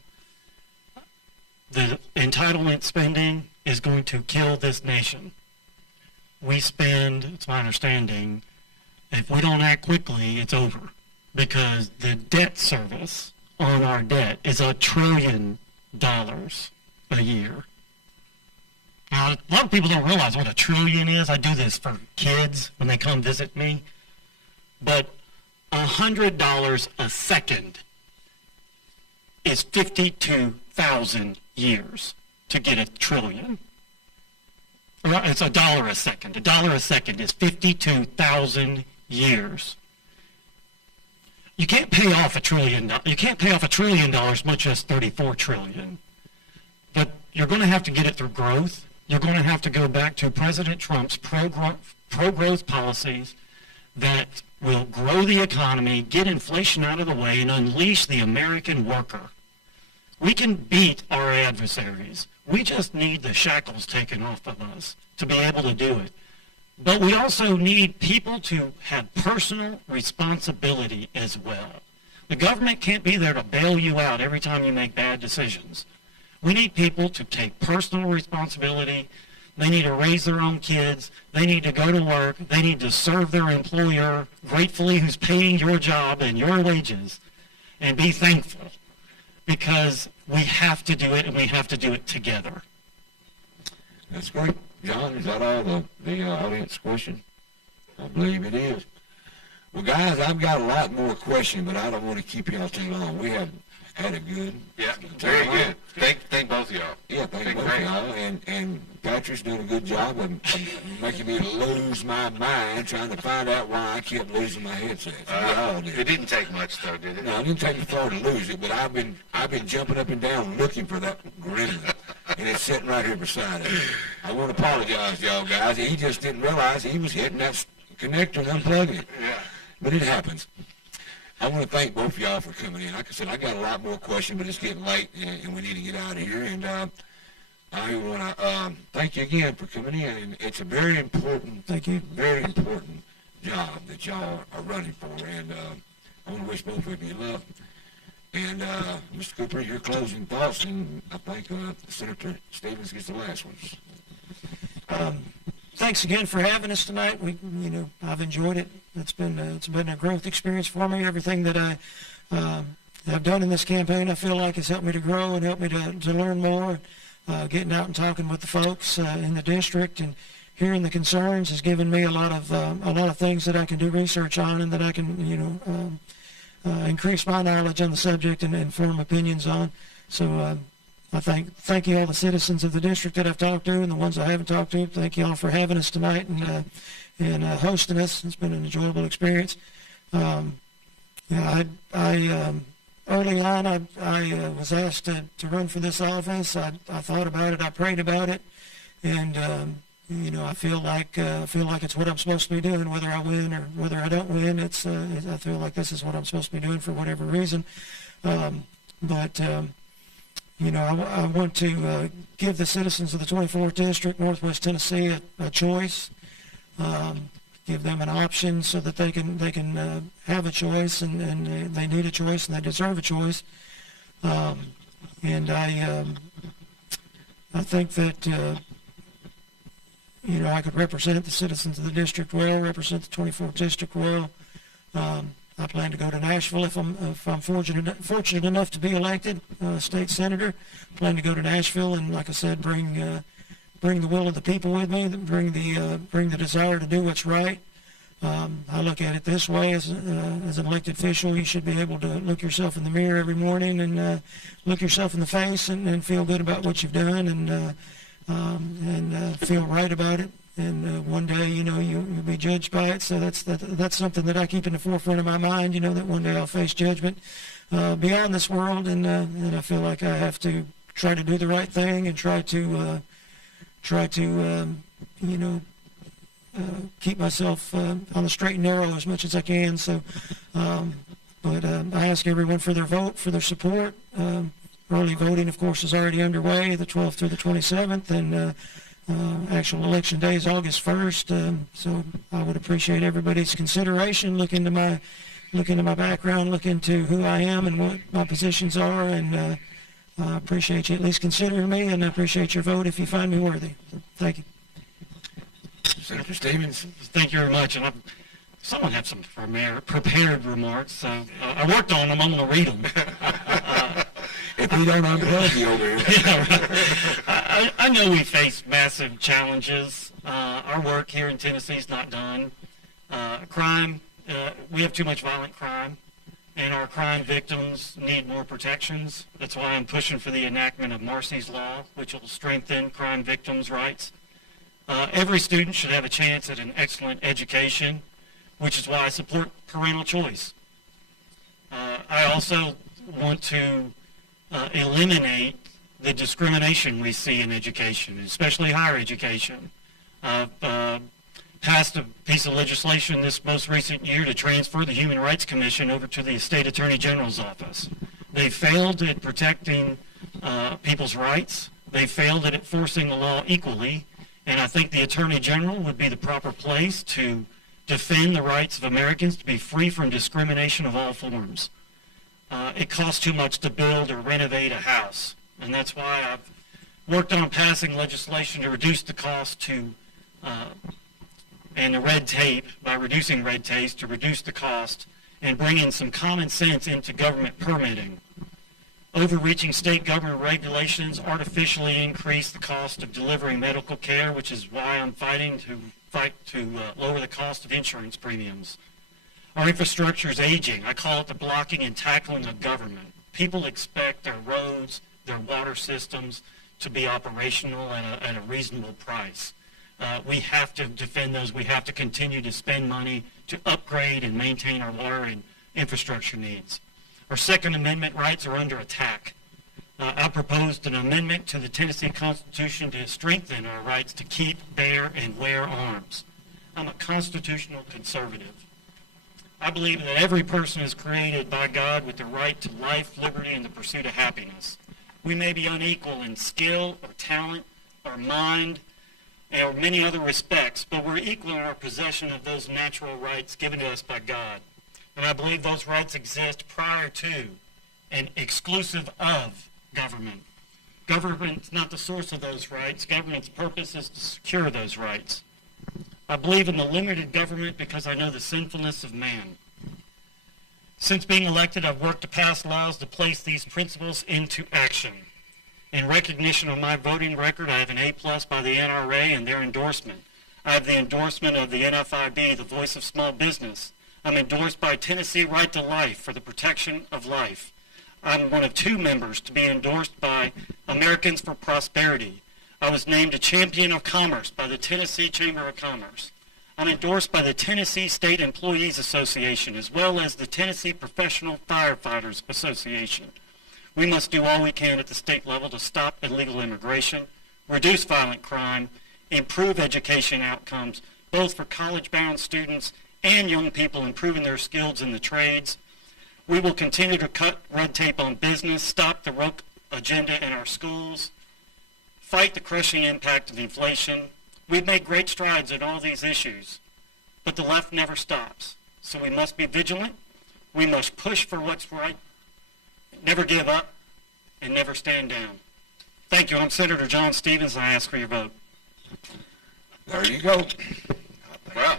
The entitlement spending is going to kill this nation. We spend, it's my understanding, if we don't act quickly, it's over, because the debt service on our debt is $1 trillion a year. Now, a lot of people don't realize what $1 trillion is. I do this for kids when they come visit me. But $100 a second is 52,000 years to get a trillion. It's $1 a second. $1 a second is 52,000 years. You can't pay off $1 trillion. You can't pay off $1 trillion, much as 34 trillion. But you're going to have to get it through growth. You're going to have to go back to President Trump's pro-growth policies that will grow the economy, get inflation out of the way, and unleash the American worker. We can beat our adversaries. We just need the shackles taken off of us to be able to do it. But we also need people to have personal responsibility as well. The government can't be there to bail you out every time you make bad decisions. We need people to take personal responsibility. They need to raise their own kids. They need to go to work. They need to serve their employer gratefully who's paying your job and your wages, and be thankful, because we have to do it, and we have to do it together. That's great. John, is that all the audience question? I believe it is. Well, guys, I've got a lot more questions, but I don't want to keep y'all too long. We have had a good very good. Thank both of y'all. Yeah, thank both of y'all. And Patrick's doing a good job of making me lose my mind trying to find out why I kept losing my headset. It didn't take much, though, did it? No, it didn't take me far to lose it, but I've been jumping up and down looking for that gremlin, and it's sitting right here beside it. I want to apologize to y'all guys. He just didn't realize he was hitting that connector and unplugging it. Yeah. But it happens. I want to thank both of y'all for coming in. Like I said, I got a lot more questions, but it's getting late, and we need to get out of here. And I want to thank you again for coming in. And it's a very important, very important job that y'all are running for. And I want to wish both of you luck. And Mr. Cooper, your closing thoughts, and I think Senator Stevens gets the last ones. Thanks again for having us tonight. I've enjoyed it. It's been a growth experience for me. Everything that I've done in this campaign, I feel like has helped me to grow and helped me to learn more. Getting out and talking with the folks in the district and hearing the concerns has given me a lot of things that I can do research on, and that I can increase my knowledge on the subject and form opinions on. So I thank you all the citizens of the district that I've talked to and the ones I haven't talked to. Thank you all for having us tonight and hosting us. It's been an enjoyable experience. Early on, I was asked to run for this office. I thought about it. I prayed about it, and I feel like it's what I'm supposed to be doing, whether I win or whether I don't win. I feel like this is what I'm supposed to be doing for whatever reason. I want to give the citizens of the 24th District, Northwest Tennessee, a choice. Give them an option so that they can have a choice, and they need a choice, and they deserve a choice. And I think that I could represent the citizens of the district well, represent the 24th District well. I plan to go to Nashville if I'm fortunate enough to be elected state senator. I plan to go to Nashville and, like I said, bring the will of the people with me, bring the desire to do what's right. I look at it this way: as an elected official, you should be able to look yourself in the mirror every morning and look yourself in the face and feel good about what you've done and feel right about it. And one day, you'll be judged by it. So that's something that I keep in the forefront of my mind. That one day I'll face judgment beyond this world, and I feel like I have to try to do the right thing and try to keep myself on the straight and narrow as much as I can. So, but I ask everyone for their vote, for their support. Early voting, of course, is already underway, the 12th through the 27th, and actual election day is August 1st. So I would appreciate everybody's consideration. Look into my background, look into who I am and what my positions are, and I appreciate you at least considering me, and I appreciate your vote if you find me worthy. So, thank you. Senator Stevens. Thank you very much. And someone had some prepared remarks, so I worked on them. I'm going to read them. If we don't unplug you over here. Yeah, right. I know we face massive challenges. Our work here in Tennessee is not done. Crime, we have too much violent crime. and our crime victims need more protections. That's why I'm pushing for the enactment of Marcy's Law, which will strengthen crime victims' rights. Every student should have a chance at an excellent education, which is why I support parental choice. I also want to eliminate the discrimination we see in education, especially higher education. Passed a piece of legislation this most recent year to transfer the Human Rights Commission over to the State Attorney General's office. They failed at protecting people's rights. They failed at enforcing the law equally, and I think the Attorney General would be the proper place to defend the rights of Americans to be free from discrimination of all forms. It costs too much to build or renovate a house, and that's why I've worked on passing legislation to reduce the cost to and the red tape, by reducing red tape to reduce the cost and bringing some common sense into government permitting. Overreaching state government regulations artificially increase the cost of delivering medical care, which is why I'm fighting to lower the cost of insurance premiums. Our infrastructure is aging. I call it the blocking and tackling of government. People expect their roads, their water systems to be operational at a reasonable price. We have to defend those. We have to continue to spend money to upgrade and maintain our water and infrastructure needs. Our Second Amendment rights are under attack. I proposed an amendment to the Tennessee Constitution to strengthen our rights to keep, bear, and wear arms. I'm a constitutional conservative. I believe that every person is created by God with the right to life, liberty, and the pursuit of happiness. We may be unequal in skill or talent or mind or many other respects, but we're equal in our possession of those natural rights given to us by God. And I believe those rights exist prior to and exclusive of government. Government's not the source of those rights. Government's purpose is to secure those rights. I believe in the limited government because I know the sinfulness of man. Since being elected, I've worked to pass laws to place these principles into action. In recognition of my voting record, I have an A+ by the NRA and their endorsement. I have the endorsement of the NFIB, the Voice of Small Business. I'm endorsed by Tennessee Right to Life for the protection of life. I'm one of 2 members to be endorsed by Americans for Prosperity. I was named a Champion of Commerce by the Tennessee Chamber of Commerce. I'm endorsed by the Tennessee State Employees Association as well as the Tennessee Professional Firefighters Association. We must do all we can at the state level to stop illegal immigration, reduce violent crime, improve education outcomes, both for college-bound students and young people improving their skills in the trades. We will continue to cut red tape on business, stop the woke agenda in our schools, fight the crushing impact of inflation. We've made great strides in all these issues, but the left never stops. So we must be vigilant. We must push for what's right, never give up, and never stand down. Thank you. I'm Senator John Stevens, and I ask for your vote. There you go. Wow.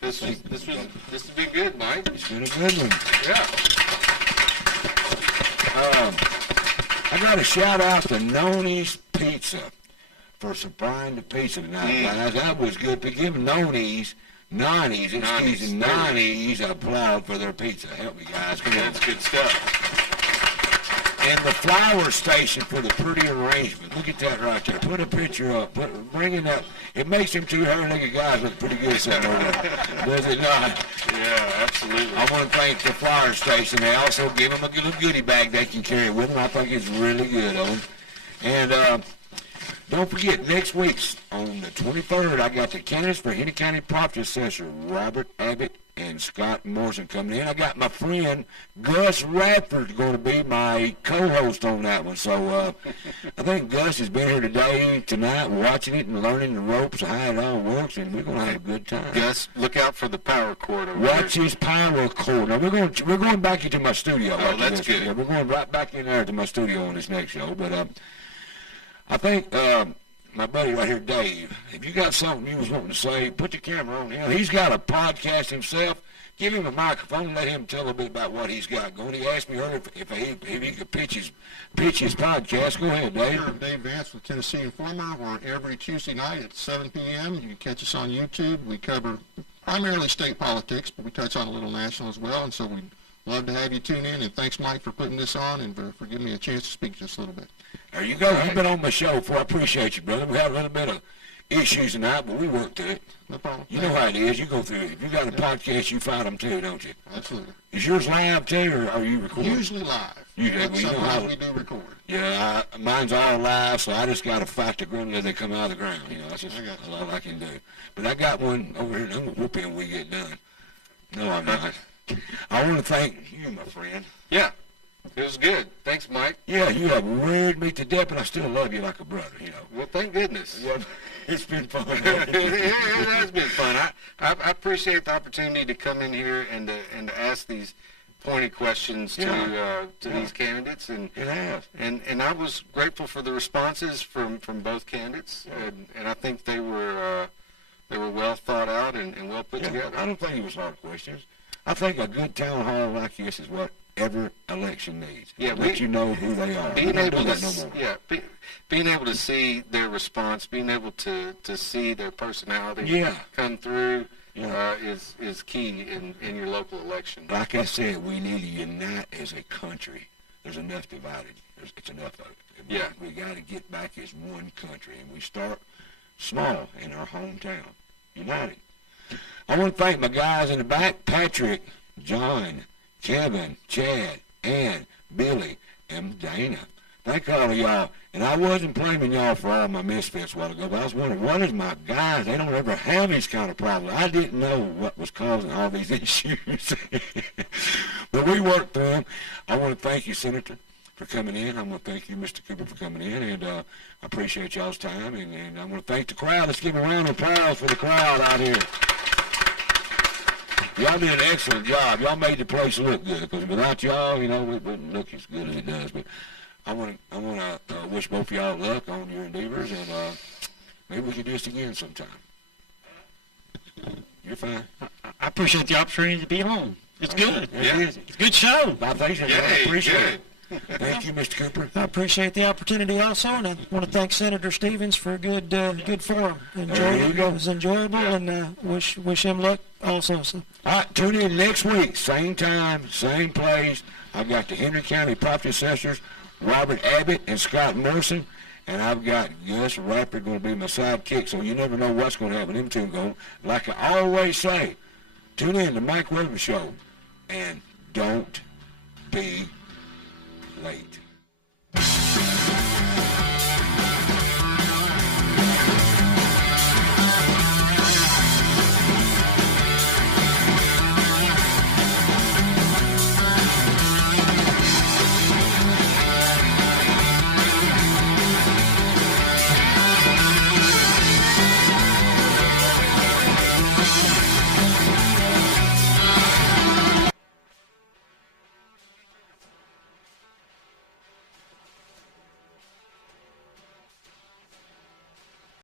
This has been good, Mike. It's been a good one. Yeah. I got a shout out to Noni's Pizza for supplying the pizza tonight, guys. That was good. To give Noni's applaud for their pizza. Help me, guys. Come on. That's good stuff. And the flower station for the pretty arrangement. Look at that right there. Put a picture up. Bring it up. It makes them 2 hairy-legged guys look pretty good somewhere there. Does it not? Yeah, absolutely. I want to thank the flower station. They also give them a little goodie bag they can carry with them. I think it's really good of them. And don't forget, next week on the 23rd, I got the candidates for Henry County Property Assessor Robert Abbott and Scott Morrison coming in. I got my friend Gus Radford going to be my co-host on that one. So I think Gus has been here tonight, watching it and learning the ropes of how it all works, and we're going to have a good time. Gus, look out for the power cord over Watch there. his power cord. Now we're going back into my studio. Oh, that's good. Yeah, we're going right back in there to my studio on this next show. But I think my buddy right here, Dave, if you got something you was wanting to say, put the camera on him. He's got a podcast himself. Give him a microphone and let him tell a bit about what he's got going. He asked me earlier if he could pitch his podcast. Go ahead, Dave. Sure, Dave Vance with Tennessee Informer. We're every Tuesday night at 7 p.m. You can catch us on YouTube. We cover primarily state politics, but we touch on a little national as well. And so we love to have you tune in, and thanks, Mike, for putting this on and for giving me a chance to speak just a little bit. There you go. You've been on my show before. I appreciate you, brother. We had a little bit of issues tonight, but we worked through it. No problem. You know how it is. You go through it. If you got a podcast, you find them too, don't you? Absolutely. Is yours live too, or are you recording? Usually live. Usually, But sometimes we do record. Yeah, mine's all live, so I just got to fight the ground as they come out of the ground. You know, that's just all I can do. But I got one over here, and I'm going to whoop in when we get done. No, I'm not. I want to thank you, my friend. Yeah, it was good. Thanks, Mike. Yeah, you have worried me to death, but I still love you like a brother, you know. Well, thank goodness. Yeah, it's been fun. It has been fun. I appreciate the opportunity to come in here and to ask these pointed questions to these candidates, and it has. And I was grateful for the responses from both candidates, and I think they were well thought out and well put together. I don't think it was hard questions. I think a good town hall like this is what every election needs. Yeah, let you know who they are. Being able to being able to see their response, being able to see their personality come through is key in your local election. Like I said, we need to unite as a country. There's enough divided. It's enough of it. We got to get back as one country, and we start small in our hometown, united. I want to thank my guys in the back, Patrick, John, Kevin, Chad, Ann, Billy, and Dana. Thank all of y'all. And I wasn't blaming y'all for all my misfits a while ago, but I was wondering, what is my guys? They don't ever have these kind of problems. I didn't know what was causing all these issues. But we worked through them. I want to thank you, Senator, for coming in. I want to thank you, Mr. Cooper, for coming in. And I appreciate y'all's time. And I want to thank the crowd. Let's give a round of applause for the crowd out here. Y'all did an excellent job. Y'all made the place look good, because without y'all, you know, it wouldn't look as good as it does. But I want to wish both of y'all luck on your endeavors, and maybe we can do this again sometime. You're fine. I appreciate the opportunity to be on. It's good. It's a good show. I appreciate it. Thank you, Mr. Cooper. I appreciate the opportunity also, and I want to thank Senator Stevens for a good forum. It was enjoyable, and wish him luck also. So. All right, tune in next week, same time, same place. I've got the Henry County Property Assessors, Robert Abbott and Scott Morrison, and I've got Gus Rapper going to be my sidekick, so you never know what's going to happen. Them two going. Like I always say, tune in to Mike Weatherford Show, and don't be late.